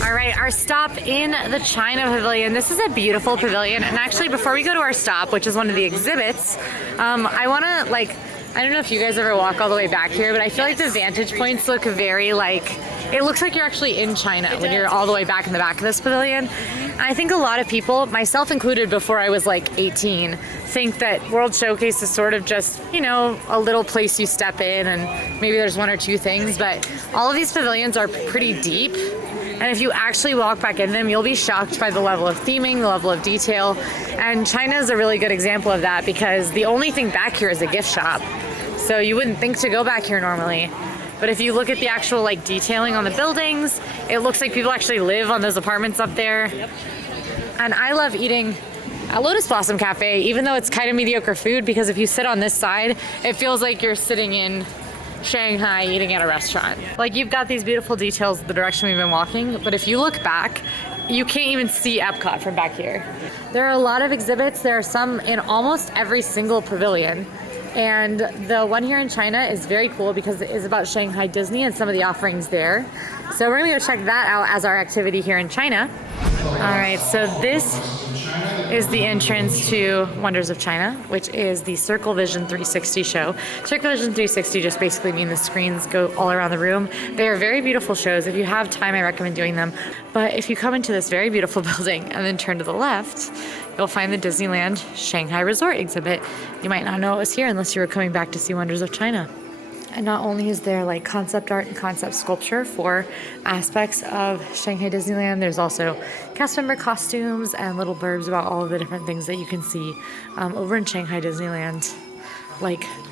All right, our stop in the China Pavilion. This is a beautiful pavilion, and actually before we go to our stop, which is one of the exhibits, I wanna I don't know if you guys ever walk all the way back here, but I feel like the vantage points look very it looks like you're actually in China when you're all the way back in the back of this pavilion. And I think a lot of people, myself included before I was 18, think that World Showcase is sort of just, a little place you step in and maybe there's one or two things, but all of these pavilions are pretty deep. And if you actually walk back in them, you'll be shocked by the level of theming, the level of detail. And China is a really good example of that because the only thing back here is a gift shop. So you wouldn't think to go back here normally. But if you look at the actual detailing on the buildings, it looks like people actually live on those apartments up there. Yep. And I love eating at Lotus Blossom Cafe, even though it's kind of mediocre food, because if you sit on this side, it feels like you're sitting in Shanghai eating at a restaurant. You've got these beautiful details the direction we've been walking, but if you look back, you can't even see Epcot from back here. There are a lot of exhibits. There are some in almost every single pavilion. And the one here in China is very cool because it is about Shanghai Disney and some of the offerings there. So we're gonna go check that out as our activity here in China. All right, so this is the entrance to Wonders of China, which is the Circle Vision 360 show. Circle Vision 360 just basically means the screens go all around the room. They are very beautiful shows. If you have time, I recommend doing them. But if you come into this very beautiful building and then turn to the left, you'll find the Disneyland Shanghai Resort exhibit. You might not know it was here unless you were coming back to see Wonders of China. And not only is there concept art and concept sculpture for aspects of Shanghai Disneyland, there's also cast member costumes and little blurbs about all of the different things that you can see over in Shanghai Disneyland.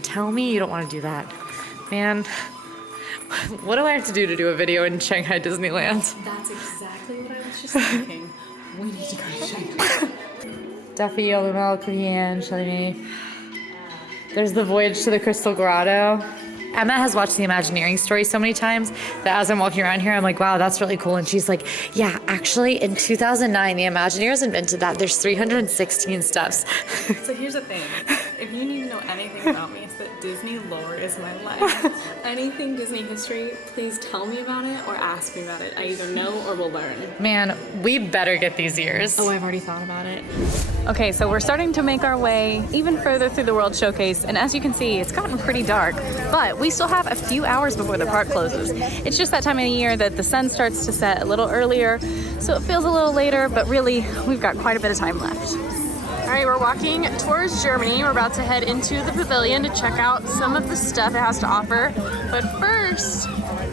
Tell me you don't want to do that. Man, what do I have to do a video in Shanghai Disneyland? That's exactly what I was just thinking. We need to go to Shanghai. Duffy, Olumel, Kuyan, Shalini. There's the Voyage to the Crystal Grotto. Emma has watched the Imagineering story so many times that as I'm walking around here, I'm like, wow, that's really cool. And she's like, yeah, actually in 2009, the Imagineers invented that. There's 316 steps. So here's the thing. If you need to know anything about me, it's that Disney lore is my life. Anything Disney history, please tell me about it or ask me about it. I either know or will learn. Man, we better get these ears. Oh, I've already thought about it. Okay, so we're starting to make our way even further through the World Showcase, and as you can see, it's gotten pretty dark, but we still have a few hours before the park closes. It's just that time of the year that the sun starts to set a little earlier, so it feels a little later, but really, we've got quite a bit of time left. All right, we're walking towards Germany. We're about to head into the pavilion to check out some of the stuff it has to offer. But first,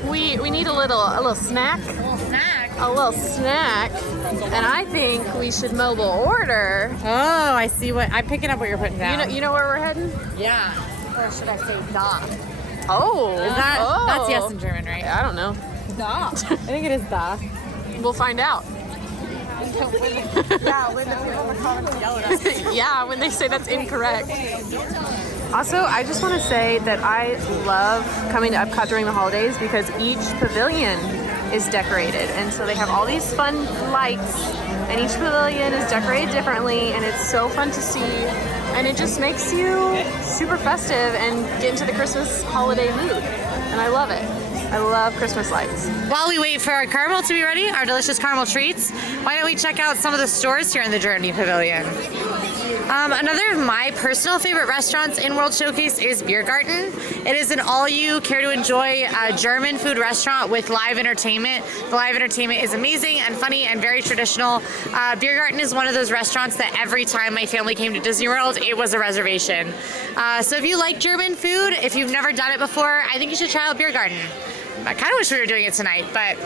we need a little snack. A little snack. And I think we should mobile order. Oh, I see I'm picking up what you're putting down. You know where we're heading? Yeah. Or should I say da? Oh. Is that's yes in German, right? I don't know. Da. I think it is da. We'll find out. Yeah, when the people in the comments yell at us. Yeah, when they say that's incorrect. Also, I just want to say that I love coming to Epcot during the holidays because each pavilion is decorated, and so they have all these fun lights, and each pavilion is decorated differently, and it's so fun to see, and it just makes you super festive and get into the Christmas holiday mood, and I love it. I love Christmas lights. While we wait for our caramel to be ready, our delicious caramel treats, why don't we check out some of the stores here in the Journey Pavilion. Another of my personal favorite restaurants in World Showcase is Beer Garten. It is an all-you-care-to-enjoy German food restaurant with live entertainment. The live entertainment is amazing and funny and very traditional. Beer Garten is one of those restaurants that every time my family came to Disney World, it was a reservation. So if you like German food, if you've never done it before, I think you should try out Beer Garten. I kind of wish we were doing it tonight, but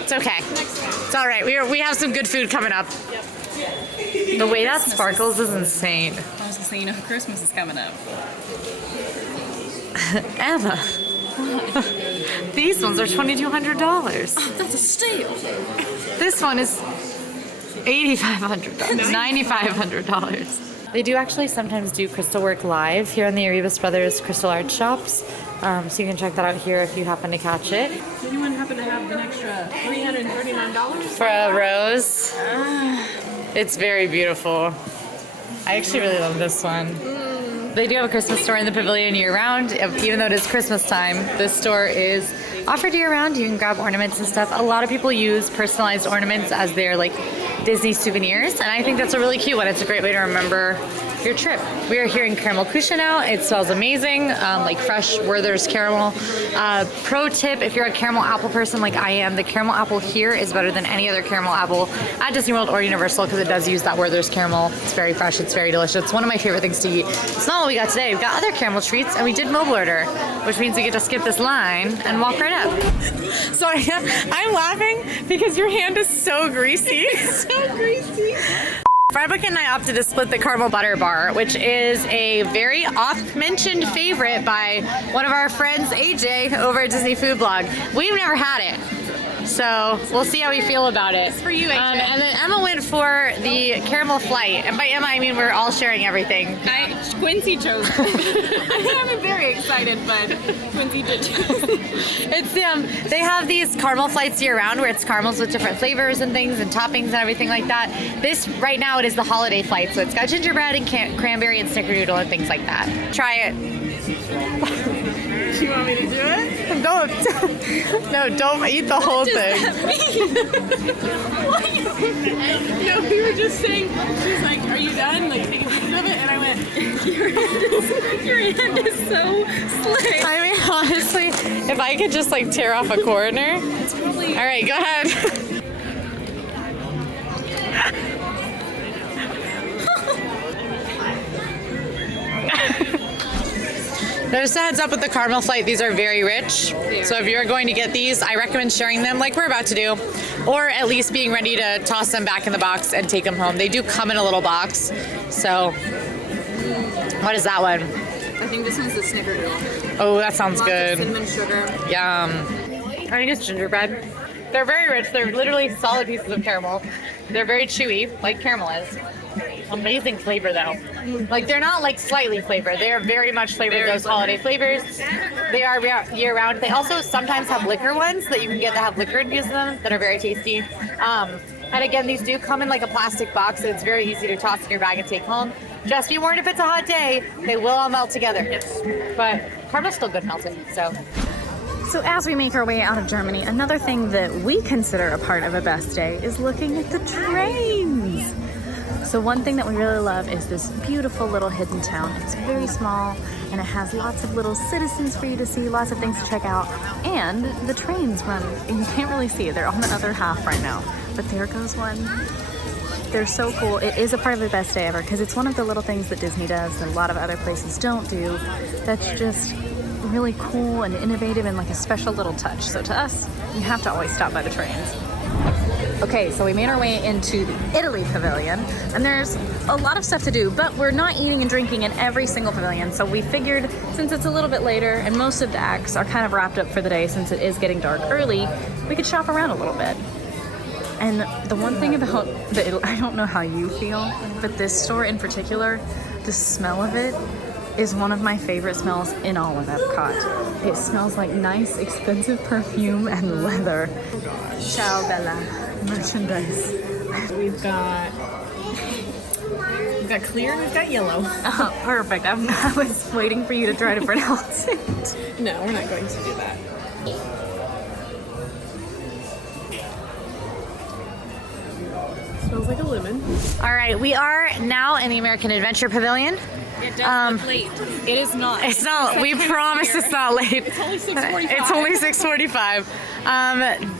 it's okay. It's all right. We have some good food coming up. The way that sparkles is insane. I was gonna say, you know, Christmas is coming up. Emma. These ones are $2,200. That's a steal. This one is $8,500, $9,500. They do actually sometimes do crystal work live here in the Arribas Brothers Crystal Art Shops. So you can check that out here if you happen to catch it. Does anyone happen to have an extra $339? For a rose. It's very beautiful. I actually really love this one. They do have a Christmas store in the pavilion year-round. Even though it is Christmas time, this store is offered year-round. You can grab ornaments and stuff. A lot of people use personalized ornaments as their like Disney souvenirs, and I think that's a really cute one. It's a great way to remember your trip. We are here in Caramel Kusha now. It smells amazing, like fresh Werther's caramel. Pro tip, if you're a caramel apple person like I am, the caramel apple here is better than any other caramel apple at Disney World or Universal because it does use that Werther's caramel. It's very fresh, it's very delicious. It's one of my favorite things to eat. It's not what we got today. We've got other caramel treats, and we did mobile order, which means we get to skip this line and walk right up. Sorry, I'm laughing because your hand is so greasy. So greasy. Fried Bucket and I opted to split the caramel butter bar, which is a very oft-mentioned favorite by one of our friends, AJ, over at Disney Food Blog. We've never had it, so we'll see how we feel about it. It's for you, AJ. And then Emma went for the caramel flight, and by Emma I mean we're all sharing everything. Quincy chose it. I'm very excited, but Quincy did choose it. It's they have these caramel flights year round where it's caramels with different flavors and things and toppings and everything like that. This right now it is the holiday flight, so it's got gingerbread and cranberry and snickerdoodle and things like that. Try it. Do you want me to do it? Don't. No, don't eat the whole thing. No, we were just saying, she's like, are you done? Like, take a picture of it? And I went, your hand is so slick. I mean, honestly, if I could just like tear off a corner. It's probably... All right, go ahead. There's a heads up with the caramel flight. These are very rich. So if you're going to get these, I recommend sharing them like we're about to do, or at least being ready to toss them back in the box and take them home. They do come in a little box. So what is that one? I think this one's the snickerdoodle. Oh, that sounds Lots good. of cinnamon sugar. Yum. I think it's gingerbread. They're very rich. They're literally solid pieces of caramel. They're very chewy, like caramel is. Amazing flavor though. Like they're not like slightly flavored. They are very much flavored, those holiday flavors. They are year round. They also sometimes have liquor ones that you can get that have liquor infused in them that are very tasty. And again, these do come in like a plastic box, so it's very easy to toss in your bag and take home. Just be warned if it's a hot day, they will all melt together. But caramel's still good melted, so. So as we make our way out of Germany, another thing that we consider a part of a best day is looking at the trains. So one thing that we really love is this beautiful little hidden town. It's very small and it has lots of little citizens for you to see, lots of things to check out. And the trains run, and you can't really see it. They're on the other half right now. But there goes one. They're so cool. It is a part of the best day ever because it's one of the little things that Disney does that a lot of other places don't do. That's just really cool and innovative and like a special little touch. So to us, you have to always stop by the trains. Okay, so we made our way into the Italy pavilion, and there's a lot of stuff to do, but we're not eating and drinking in every single pavilion, so we figured since it's a little bit later and most of the acts are kind of wrapped up for the day since it is getting dark early, we could shop around a little bit. And the one thing about the Italy, I don't know how you feel, but this store in particular, the smell of it is one of my favorite smells in all of Epcot. It smells like nice, expensive perfume and leather. Ciao, Bella. Merchandise. We've got clear and we've got yellow. Oh, perfect. I was waiting for you to try to pronounce it. No, we're not going to do that. Smells like a lemon. All right, we are now in the American Adventure Pavilion. It does look late. It is not. It's not. We promise it's not late. It's only 6:45. It's only 6:45.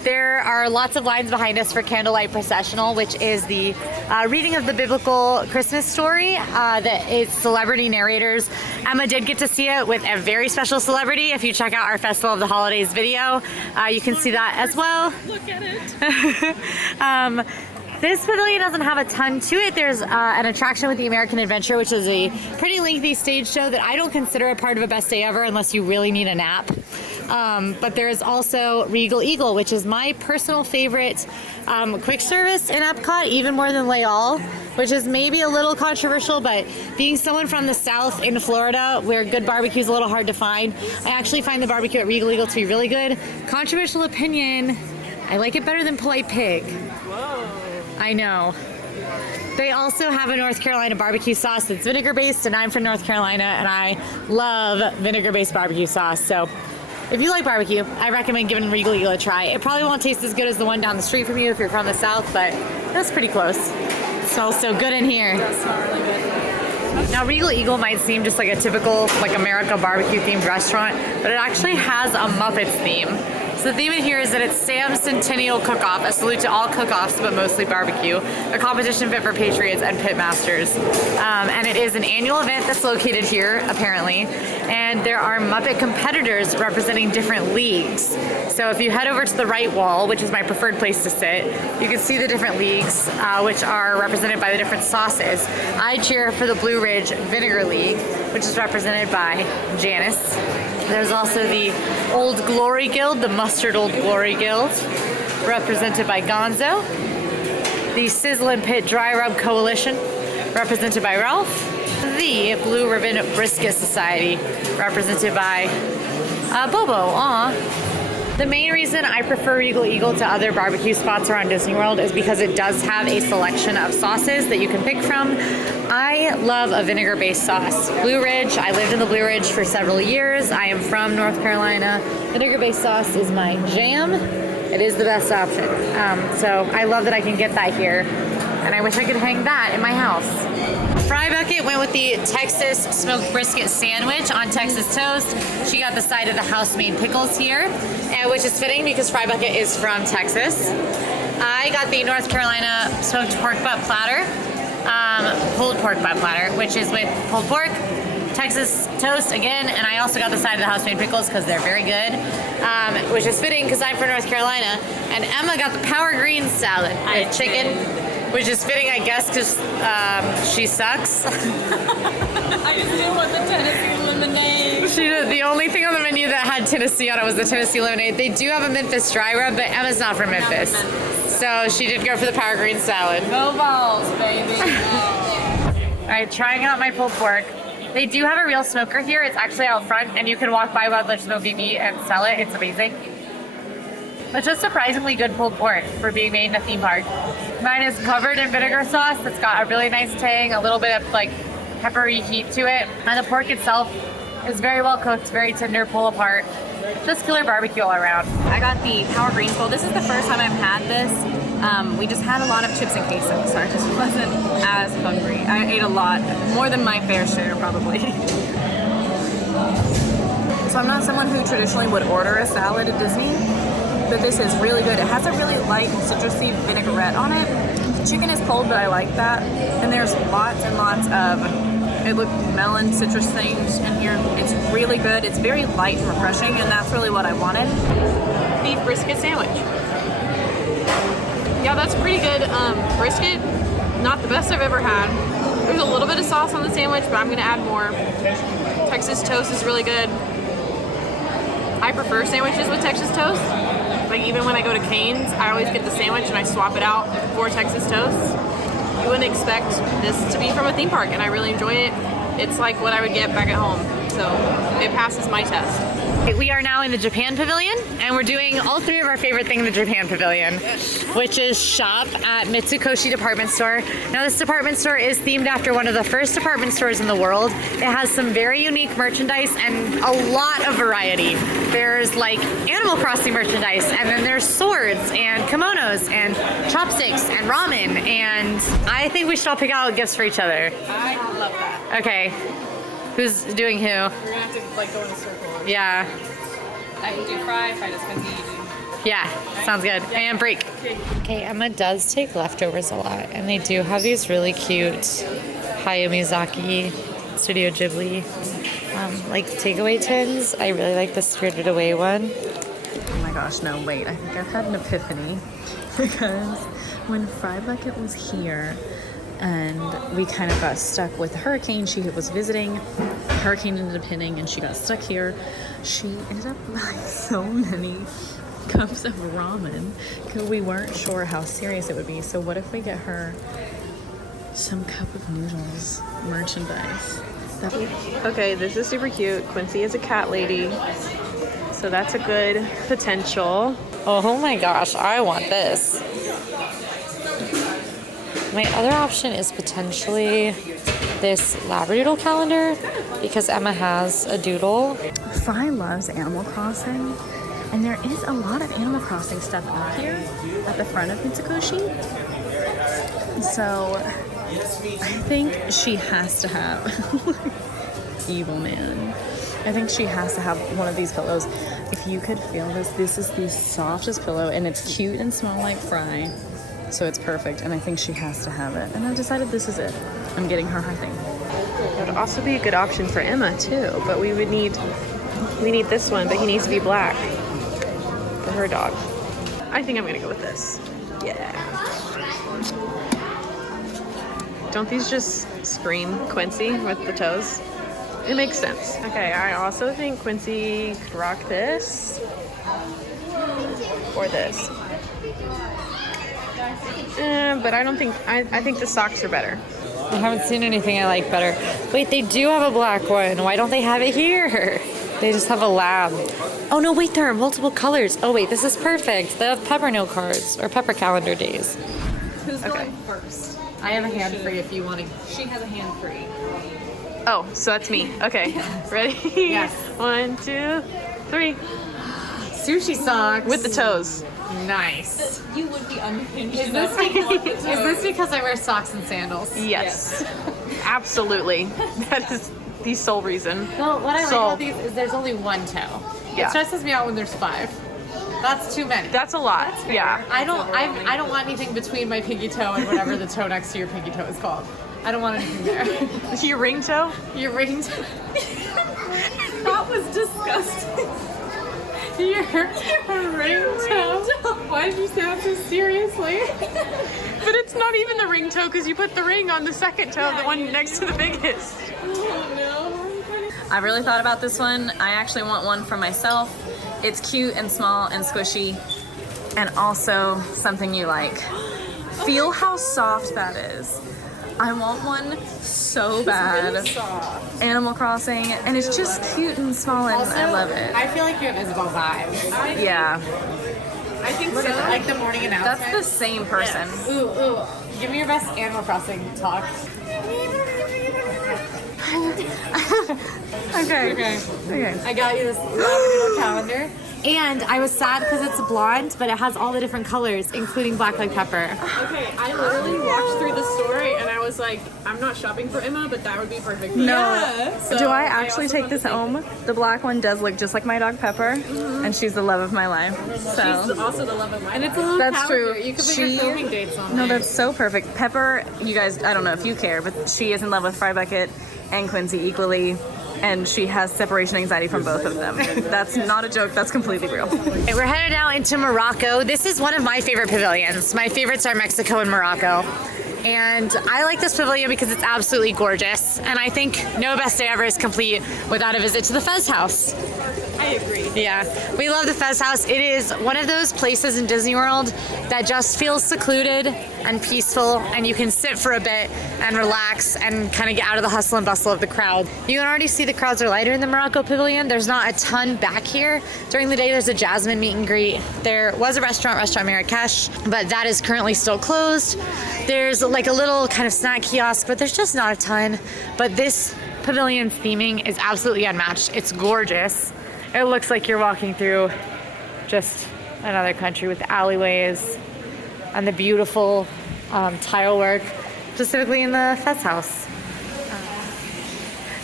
There are lots of lines behind us for Candlelight Processional, which is the reading of the biblical Christmas story that is celebrity narrators. Emma did get to see it with a very special celebrity. If you check out our Festival of the Holidays video, you can see that as well. Look at it. This pavilion doesn't have a ton to it. There's an attraction with the American Adventure, which is a pretty lengthy stage show that I don't consider a part of a best day ever unless you really need a nap. But there is also Regal Eagle, which is my personal favorite quick service in Epcot, even more than Leal, which is maybe a little controversial, but being someone from the South in Florida where good barbecue is a little hard to find, I actually find the barbecue at Regal Eagle to be really good. Controversial opinion, I like it better than Polite Pig. Whoa. I know. They also have a North Carolina barbecue sauce that's vinegar based, and I'm from North Carolina and I love vinegar based barbecue sauce. So if you like barbecue, I recommend giving Regal Eagle a try. It probably won't taste as good as the one down the street from you if you're from the South, but that's pretty close. It smells so good in here. Now Regal Eagle might seem just like a typical like America barbecue themed restaurant, but it actually has a Muppets theme. So the theme in here is that it's Sam's Centennial Cook-Off, a salute to all cook-offs, but mostly barbecue, a competition fit for patriots and pit masters. And it is an annual event that's located here, apparently, and there are Muppet competitors representing different leagues. So if you head over to the right wall, which is my preferred place to sit, you can see the different leagues, which are represented by the different sauces. I cheer for the Blue Ridge Vinegar League, which is represented by Janice. There's also the Old Glory Guild, the Mustard Old Glory Guild, represented by Gonzo. The Sizzlin' Pit Dry Rub Coalition, represented by Ralph. The Blue Ribbon Brisket Society, represented by Bobo. Aw. The main reason I prefer Regal Eagle to other barbecue spots around Disney World is because it does have a selection of sauces that you can pick from. I love a vinegar-based sauce. Blue Ridge, I lived in the Blue Ridge for several years. I am from North Carolina. Vinegar-based sauce is my jam. It is the best option. So I love that I can get that here, and I wish I could hang that in my house. Fry Bucket went with the Texas smoked brisket sandwich on Texas toast. She got the side of the house-made pickles here, which is fitting because Fry Bucket is from Texas. I got the North Carolina smoked pork butt platter, pulled pork butt platter, which is with pulled pork, Texas toast again, and I also got the side of the house-made pickles because they're very good, which is fitting because I'm from North Carolina. And Emma got the Power Greens salad with chicken, which is fitting, I guess, because she sucks. I just didn't want the Tennessee lemonade. The only thing on the menu that had Tennessee on it was the Tennessee lemonade. They do have a Memphis dry rub, but Emma's not from Memphis. So she did go for the Power Green salad. Go balls, baby. All right, trying out my pulled pork. They do have a real smoker here. It's actually out front, and you can walk by while they're smoking meat and sell it. It's amazing. But just surprisingly good pulled pork for being made in a theme park. Mine is covered in vinegar sauce that's got a really nice tang, a little bit of like peppery heat to it. And the pork itself is very well cooked, very tender, pull apart. Just killer barbecue all around. I got the Power Greens bowl. This is the first time I've had this. We just had a lot of chips and queso, so I just wasn't as hungry. I ate a lot, more than my fair share probably. So I'm not someone who traditionally would order a salad at Disney, but this is really good. It has a really light citrusy vinaigrette on it. The chicken is cold, but I like that. And there's lots and lots of, it looked melon citrus things in here. It's really good. It's very light and refreshing, and that's really what I wanted. Beef brisket sandwich. Yeah, that's pretty good. Brisket, not the best I've ever had. There's a little bit of sauce on the sandwich, but I'm gonna add more. Texas toast is really good. I prefer sandwiches with Texas toast. Like even when I go to Cane's, I always get the sandwich and I swap it out for Texas toast. You wouldn't expect this to be from a theme park, and I really enjoy it. It's like what I would get back at home, so it passes my test. We are now in the Japan Pavilion, and we're doing all three of our favorite thing in the Japan Pavilion, which is shop at Mitsukoshi Department Store. Now this department store is themed after one of the first department stores in the world. It has some very unique merchandise and a lot of variety. There's like Animal Crossing merchandise, and then there's swords and kimonos and chopsticks and ramen, and I think we should all pick out gifts for each other. I love that. Okay, who's doing who? We're gonna have to like go in a circle. Yeah. I can do fry does Kenzie. Yeah, sounds good. And break. Okay, Emma does take leftovers a lot, and they do have these really cute Hayao Miyazaki, Studio Ghibli, like takeaway tins. I really like the Spirited Away one. Oh my gosh, no, wait. I think I've had an epiphany because when Fry Bucket was here and we kind of got stuck with the hurricane, she was visiting. hurricane ended up hitting and she got stuck here. She ended up buying so many cups of ramen because we weren't sure how serious it would be. So what if we get her some cup of noodles merchandise? Okay, this is super cute. Quincy is a cat lady, so that's a good potential. Oh my gosh, I want this. My other option is potentially this Labradoodle calendar because Emma has a doodle. Fry loves Animal Crossing, and there is a lot of Animal Crossing stuff up here at the front of Mitsukoshi. So I think she has to have evil man. I think she has to have one of these pillows. If you could feel this is the softest pillow, and it's cute and small like Fry. So it's perfect, and I think she has to have it. And I've decided this is it. I'm getting her thing. It would also be a good option for Emma too, but we need this one, but he needs to be black for her dog. I think I'm gonna go with this. Yeah. Don't these just scream Quincy with the toes? It makes sense. Okay, I also think Quincy could rock this or this. But I don't think, I think the socks are better. I haven't seen anything I like better. Wait, they do have a black one. Why don't they have it here? They just have a lab. Oh no, wait, there are multiple colors. Oh wait, this is perfect. They have pepper note cards or pepper calendar days. Who's going first? I have a hand free if you want to. She has a hand free. Oh, so that's me. Okay, ready? Yes. 1, 2, 3. Sushi socks. With the toes. Nice. You would be unhinged. Is this because I wear socks and sandals? Yes. Absolutely. That is the sole reason. Well, what I like about these is there's only one toe. Yeah. It stresses me out when there's 5. That's too many. That's a lot. Yeah. I don't want anything between my pinky toe and whatever the toe next to your pinky toe is called. I don't want anything there. Your ring toe? Your ring toe. That was disgusting. Your ring toe. Why did you say that so seriously? But it's not even the ring toe because you put the ring on the second toe, the one next to the biggest. Oh no. I really thought about this one. I actually want one for myself. It's cute and small and squishy, and also something you like. Feel how soft that is. I want one so bad. Really soft. Animal Crossing, and it's just cute and small, and Also, I love it. I feel like you have Isabel vibes. Yeah, I think Look so. at that. Like the morning announcement. that's the same person. Ooh. Give me your best Animal Crossing talk. Okay. I got you this Labradoodle calendar. And I was sad because it's blonde, but it has all the different colors, including black like pepper. Okay, I literally walked through the store and I was like, I'm not shopping for Emma, but that would be perfect. No. Yeah. So Do I actually also take want this the same home? The black one does look just like my dog Pepper, and she's the love of my life. So She's also the love of my And it's a life. little that's calendar. true. You can put your filming dates on No, there. that's so perfect. Pepper, you guys, I don't know if you care, but she is in love with Fry Bucket and Quincy equally, and she has separation anxiety from both of them. That's not a joke, that's completely real. Okay, we're headed out into Morocco. This is one of my favorite pavilions. My favorites are Mexico and Morocco. And I like this pavilion because it's absolutely gorgeous. And I think no best day ever is complete without a visit to the Fez House. I agree. Yeah, we love the Fez House. It is one of those places in Disney World that just feels secluded and peaceful, and you can sit for a bit and relax and kind of get out of the hustle and bustle of the crowd. You can already see the crowds are lighter in the Morocco Pavilion. There's not a ton back here. During the day, there's a Jasmine meet and greet. There was a restaurant Marrakesh, but that is currently still closed. There's like a little kind of snack kiosk, but there's just not a ton. But this pavilion's theming is absolutely unmatched. It's gorgeous. It looks like you're walking through just another country with the alleyways and the beautiful tile work, specifically in the Fez House.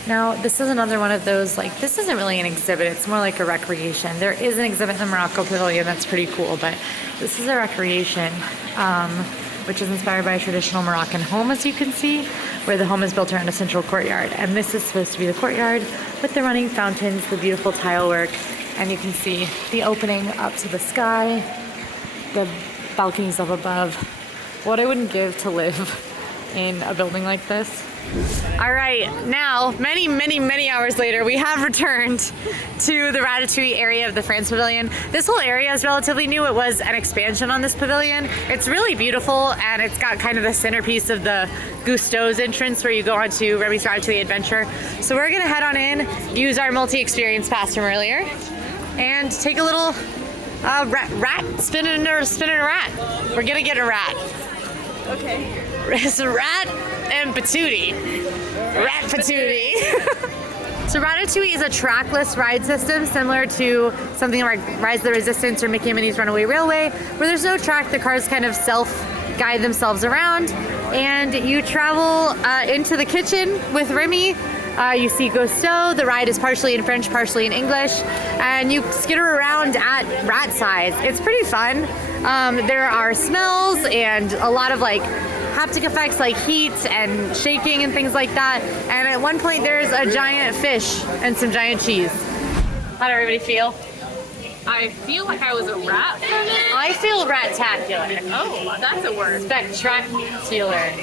Now, this is another one of those, like, this isn't really an exhibit, it's more like a recreation. There is an exhibit in the Morocco Pavilion that's pretty cool, but this is a recreation, which is inspired by a traditional Moroccan home, as you can see, where the home is built around a central courtyard. And this is supposed to be the courtyard with the running fountains, the beautiful tile work, and you can see the opening up to the sky, the balconies up above. What I wouldn't give to live in a building like this. All right, now, many hours later, we have returned to the Ratatouille area of the France Pavilion. This whole area is relatively new. It was an expansion on this pavilion. It's really beautiful, and it's got kind of the centerpiece of the Gusteau's entrance where you go onto Remy's Ratatouille Adventure. So we're gonna head on in, use our multi-experience pass from earlier, and take a little rat spinning a rat. We're gonna get a rat. Okay. It's a rat and patootie. Rat patootie. So Ratatouille is a trackless ride system similar to something like Rise of the Resistance or Mickey and Minnie's Runaway Railway, where there's no track, the cars kind of self-guide themselves around, and you travel into the kitchen with Remy. You see Gusteau. The ride is partially in French, partially in English, and you skitter around at rat size. It's pretty fun. There are smells and a lot of like haptic effects like heat and shaking and things like that. And at one point there's a giant fish and some giant cheese. How did everybody feel? I feel like I was a rat for a minute. I feel rat-tacular. Oh, that's a word. Spectacular.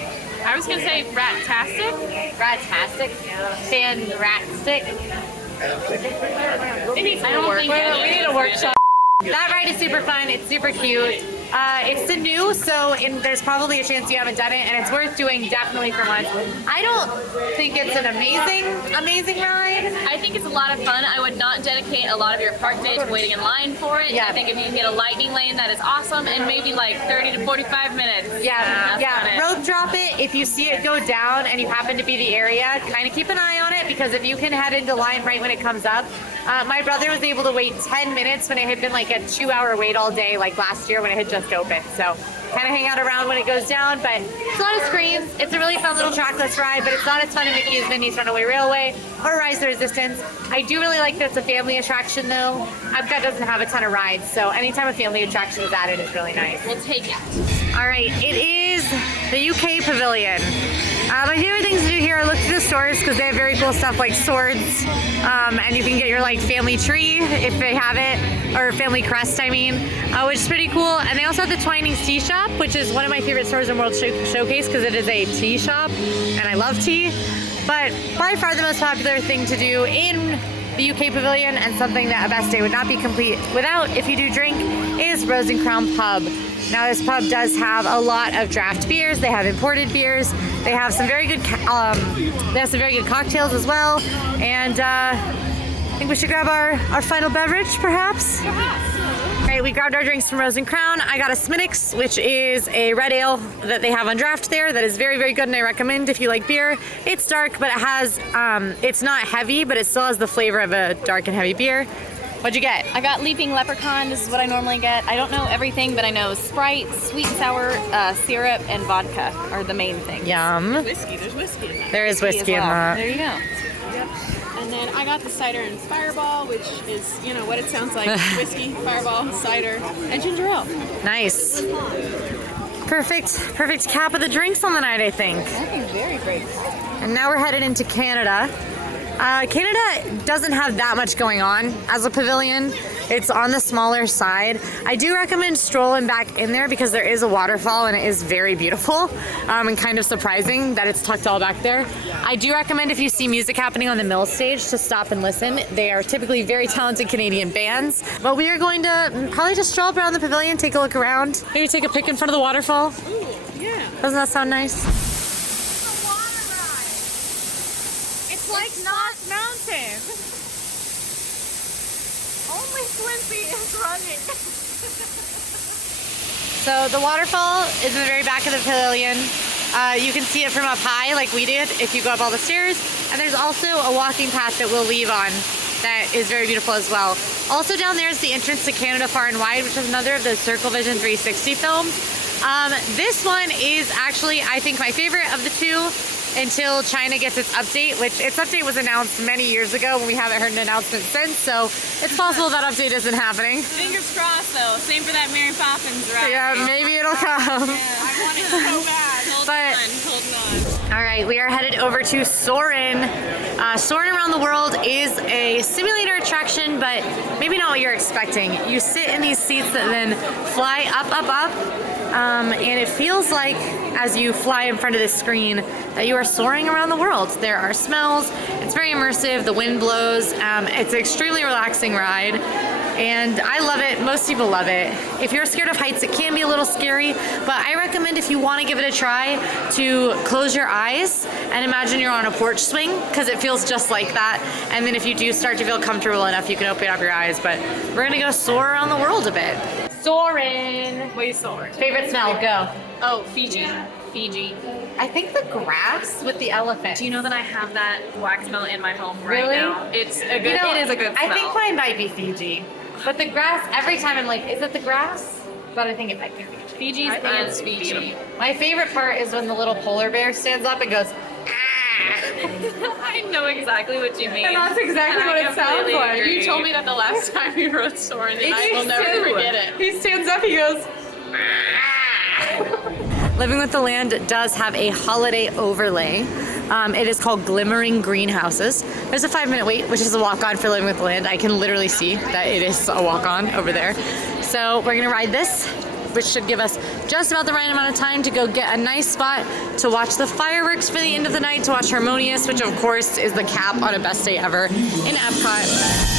I was gonna say rat-tastic. Rat-tastic. Fan-rat-stick. It needs I more don't work. think we need a workshop. That ride is super fun. It's super cute. It's the new, so there's probably a chance you haven't done it, and it's worth doing definitely for once. I don't think it's an amazing ride. I think it's a lot of fun. I would not dedicate a lot of your park day to waiting in line for it. Yeah. I think if you can get a lightning lane, that is awesome, and maybe like 30 to 45 minutes. Yeah. Rope drop it. If you see it go down and you happen to be the area, kind of keep an eye on it, because if you can head into line right when it comes up. My brother was able to wait 10 minutes when it had been like a 2-hour wait all day, like last year when it had just opened. So kind of hang out around when it goes down, but it's a lot of screens. It's a really fun little trackless ride, but it's not as fun as Mickey's Minnie's Runaway Railway or Rise of the Resistance. I do really like that it's a family attraction though. EPCOT doesn't have a ton of rides, so anytime a family attraction is added is really nice. We'll take it. All right, it is the UK Pavilion. My favorite things to do here are look through the stores because they have very cool stuff like swords, and you can get your like family tree if they have it, or family crest I mean, which is pretty cool. And they also have the Twinings Tea Shop, which is one of my favorite stores in World Showcase because it is a tea shop and I love tea. But by far the most popular thing to do in the UK Pavilion, and something that a best day would not be complete without if you do drink, is Rose and Crown Pub. Now this pub does have a lot of draft beers. They have imported beers. They have some very good cocktails as well. And I think we should grab our final beverage, perhaps. All right, we grabbed our drinks from Rose and Crown. I got a Smittix, which is a red ale that they have on draft there that is very, very good, and I recommend if you like beer. It's dark, but it has, it's not heavy, but it still has the flavor of a dark and heavy beer. What'd you get? I got Leaping Leprechaun. This is what I normally get. I don't know everything, but I know Sprite, sweet and sour, syrup, and vodka are the main things. Yum. Whiskey. There's whiskey in that. There is whiskey in that. There you go. Yep. And then I got the cider and fireball, which is, you know, what it sounds like. Whiskey, fireball, cider, and ginger ale. Nice. Perfect cap of the drinks on the night, I think. Very great. And now we're headed into Canada. Canada doesn't have that much going on as a pavilion. It's on the smaller side. I do recommend strolling back in there because there is a waterfall and it is very beautiful, and kind of surprising that it's tucked all back there. I do recommend if you see music happening on the Mill stage to stop and listen. They are typically very talented Canadian bands. But we are going to probably just stroll up around the pavilion, take a look around, maybe take a pic in front of the waterfall. Ooh, yeah. Doesn't that sound nice? It's like not mountain. Only Quincy is running. So the waterfall is in the very back of the pavilion. You can see it from up high like we did if you go up all the stairs. And there's also a walking path that we'll leave on that is very beautiful as well. Also down there is the entrance to Canada Far and Wide, which is another of the Circle Vision 360 films. This one is actually, I think, my favorite of the two until China gets its update, which its update was announced many years ago and we haven't heard an announcement since, so it's possible that update isn't happening. Fingers crossed though, same for that Mary Poppins ride. Yeah, maybe it'll come. Yeah, I want it so bad. Hold on. All right, we are headed over to Soarin'. Soarin' Around the World is a simulator attraction, but maybe not what you're expecting. You sit in these seats that then fly up, up, up, and it feels like as you fly in front of this screen that you are soaring around the world. There are smells, it's very immersive, the wind blows, it's an extremely relaxing ride. And I love it. Most people love it. If you're scared of heights, it can be a little scary, but I recommend if you want to give it a try to close your eyes and imagine you're on a porch swing, because it feels just like that. And then if you do start to feel comfortable enough, you can open up your eyes. But we're gonna go soar around the world a bit. Soarin'. We soar. Favorite smell, go. Oh, Fiji. Fiji. I think the grass with the elephant. Do you know that I have that wax smell in my home right Really? now? It's a good. You know, it is a good smell. I think mine might be Fiji. But the grass, every time I'm like, is it the grass? But I think it might be Fiji. Fiji's I think it's Fiji. My favorite part is when the little polar bear stands up and goes, I know exactly what you mean. And that's exactly And what I it sounds completely like. agree. You told me that the last time we rode Soarin', and I will never forget it. He stands up, he goes, Living with the Land does have a holiday overlay. It is called Glimmering Greenhouses. There's a 5-minute wait, which is a walk-on for Living with the Land. I can literally see that it is a walk-on over there. So we're gonna ride this, which should give us just about the right amount of time to go get a nice spot to watch the fireworks for the end of the night, to watch Harmonious, which of course is the cap on a best day ever in EPCOT.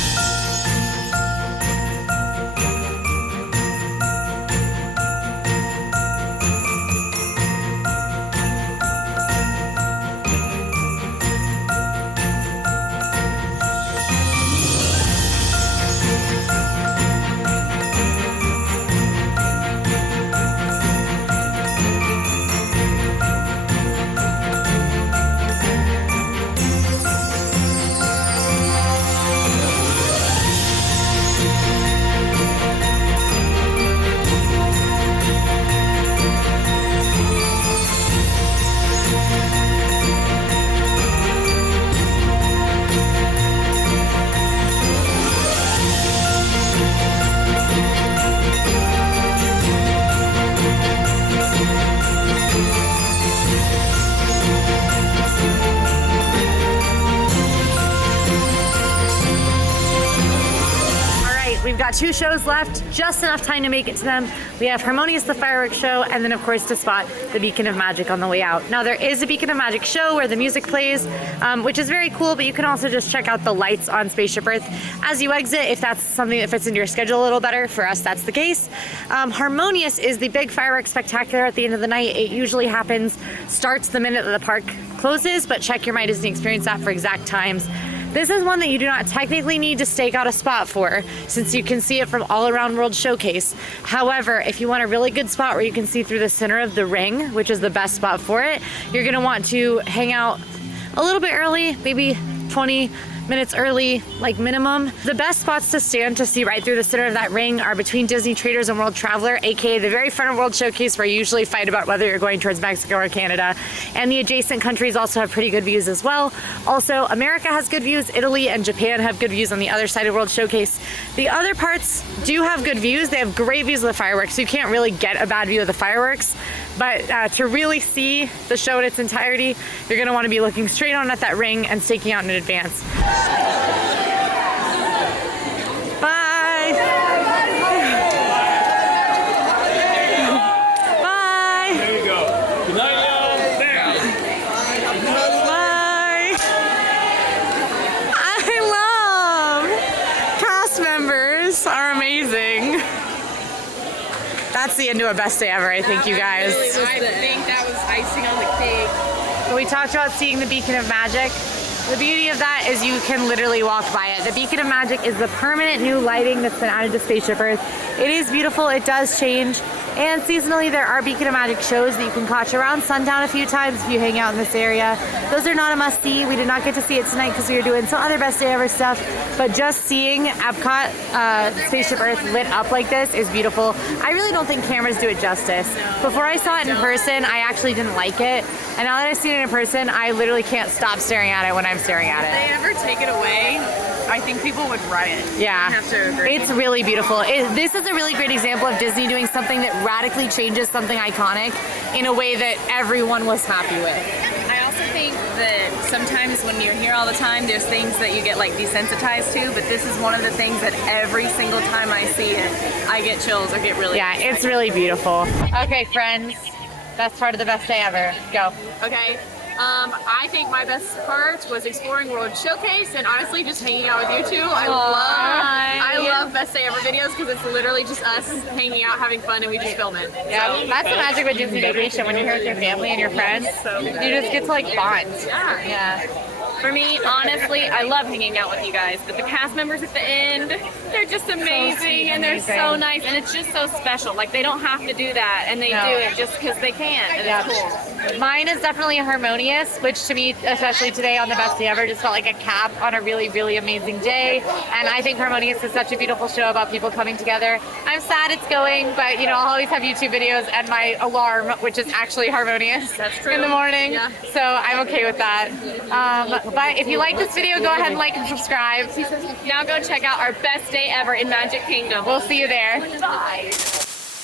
We've got 2 shows left, just enough time to make it to them. We have Harmonious, the fireworks show, and then of course to spot the Beacon of Magic on the way out. Now there is a Beacon of Magic show where the music plays, which is very cool, but you can also just check out the lights on Spaceship Earth as you exit if that's something that fits into your schedule a little better. For us, that's the case. Harmonious is the big fireworks spectacular at the end of the night. It usually happens, starts the minute that the park closes, but check your My Disney Experience app for exact times. This is one that you do not technically need to stake out a spot for, since you can see it from all around World Showcase. However, if you want a really good spot where you can see through the center of the ring, which is the best spot for it, you're gonna want to hang out a little bit early, maybe 20 minutes early, like minimum. The best spots to stand to see right through the center of that ring are between Disney Traders and World Traveler, aka the very front of World Showcase, where you usually fight about whether you're going towards Mexico or Canada. And the adjacent countries also have pretty good views as well. Also, America has good views, Italy and Japan have good views on the other side of World Showcase. The other parts do have good views. They have great views of the fireworks, so you can't really get a bad view of the fireworks. But to really see the show in its entirety, you're gonna wanna be looking straight on at that ring and staking out in advance. Bye! Bye! There you go. Good night, y'all. Bye! I love cast members are amazing. That's the end to a best day ever, I think, you guys. I think that was icing on the cake. We talked about seeing the Beacon of Magic. The beauty of that is you can literally walk by it. The Beacon of Magic is the permanent new lighting that's been added to Spaceship Earth. It is beautiful, it does change. And seasonally, there are Beacon of Magic shows that you can catch around sundown a few times if you hang out in this area. Those are not a must-see. We did not get to see it tonight because we were doing some other best day ever stuff. But just seeing EPCOT Spaceship Earth lit up like this is beautiful. I really don't think cameras do it justice. Before I saw it in person, I actually didn't like it. And now that I've seen it in person, I literally can't stop staring at it when I'm staring at it. If they ever take it away, I think people would riot. Yeah, I have to agree. It's really beautiful. This is a really great example of Disney doing something that radically changes something iconic in a way that everyone was happy with. I that sometimes when you're here all the time, there's things that you get like desensitized to, but this is one of the things that every single time I see it, I get chills or get really Yeah, it's really beautiful. Okay, friends, best part of the best day ever. Go. Okay. I think my best part was exploring World Showcase and honestly just hanging out with you two. I love best day ever videos because it's literally just us hanging out, having fun, and we just film it. Yeah, that's the magic of a Disney vacation when you're here with your family and your friends. You just get to like bond. Yeah. For me, honestly, I love hanging out with you guys, but the cast members at the end, they're just amazing and they're so nice and it's just so special. Like they don't have to do that and they do it just because they can and it's cool. Mine is definitely Harmonious, which to me, especially today on the best day ever, just felt like a cap on a really, really amazing day. And I think Harmonious is such a beautiful show about people coming together. I'm sad it's going, but you know, I'll always have YouTube videos and my alarm, which is actually Harmonious in the morning. Yeah. So I'm okay with that. But if you like this video, go ahead and like and subscribe. Now go check out our best day ever in Magic Kingdom. We'll see you there. Bye.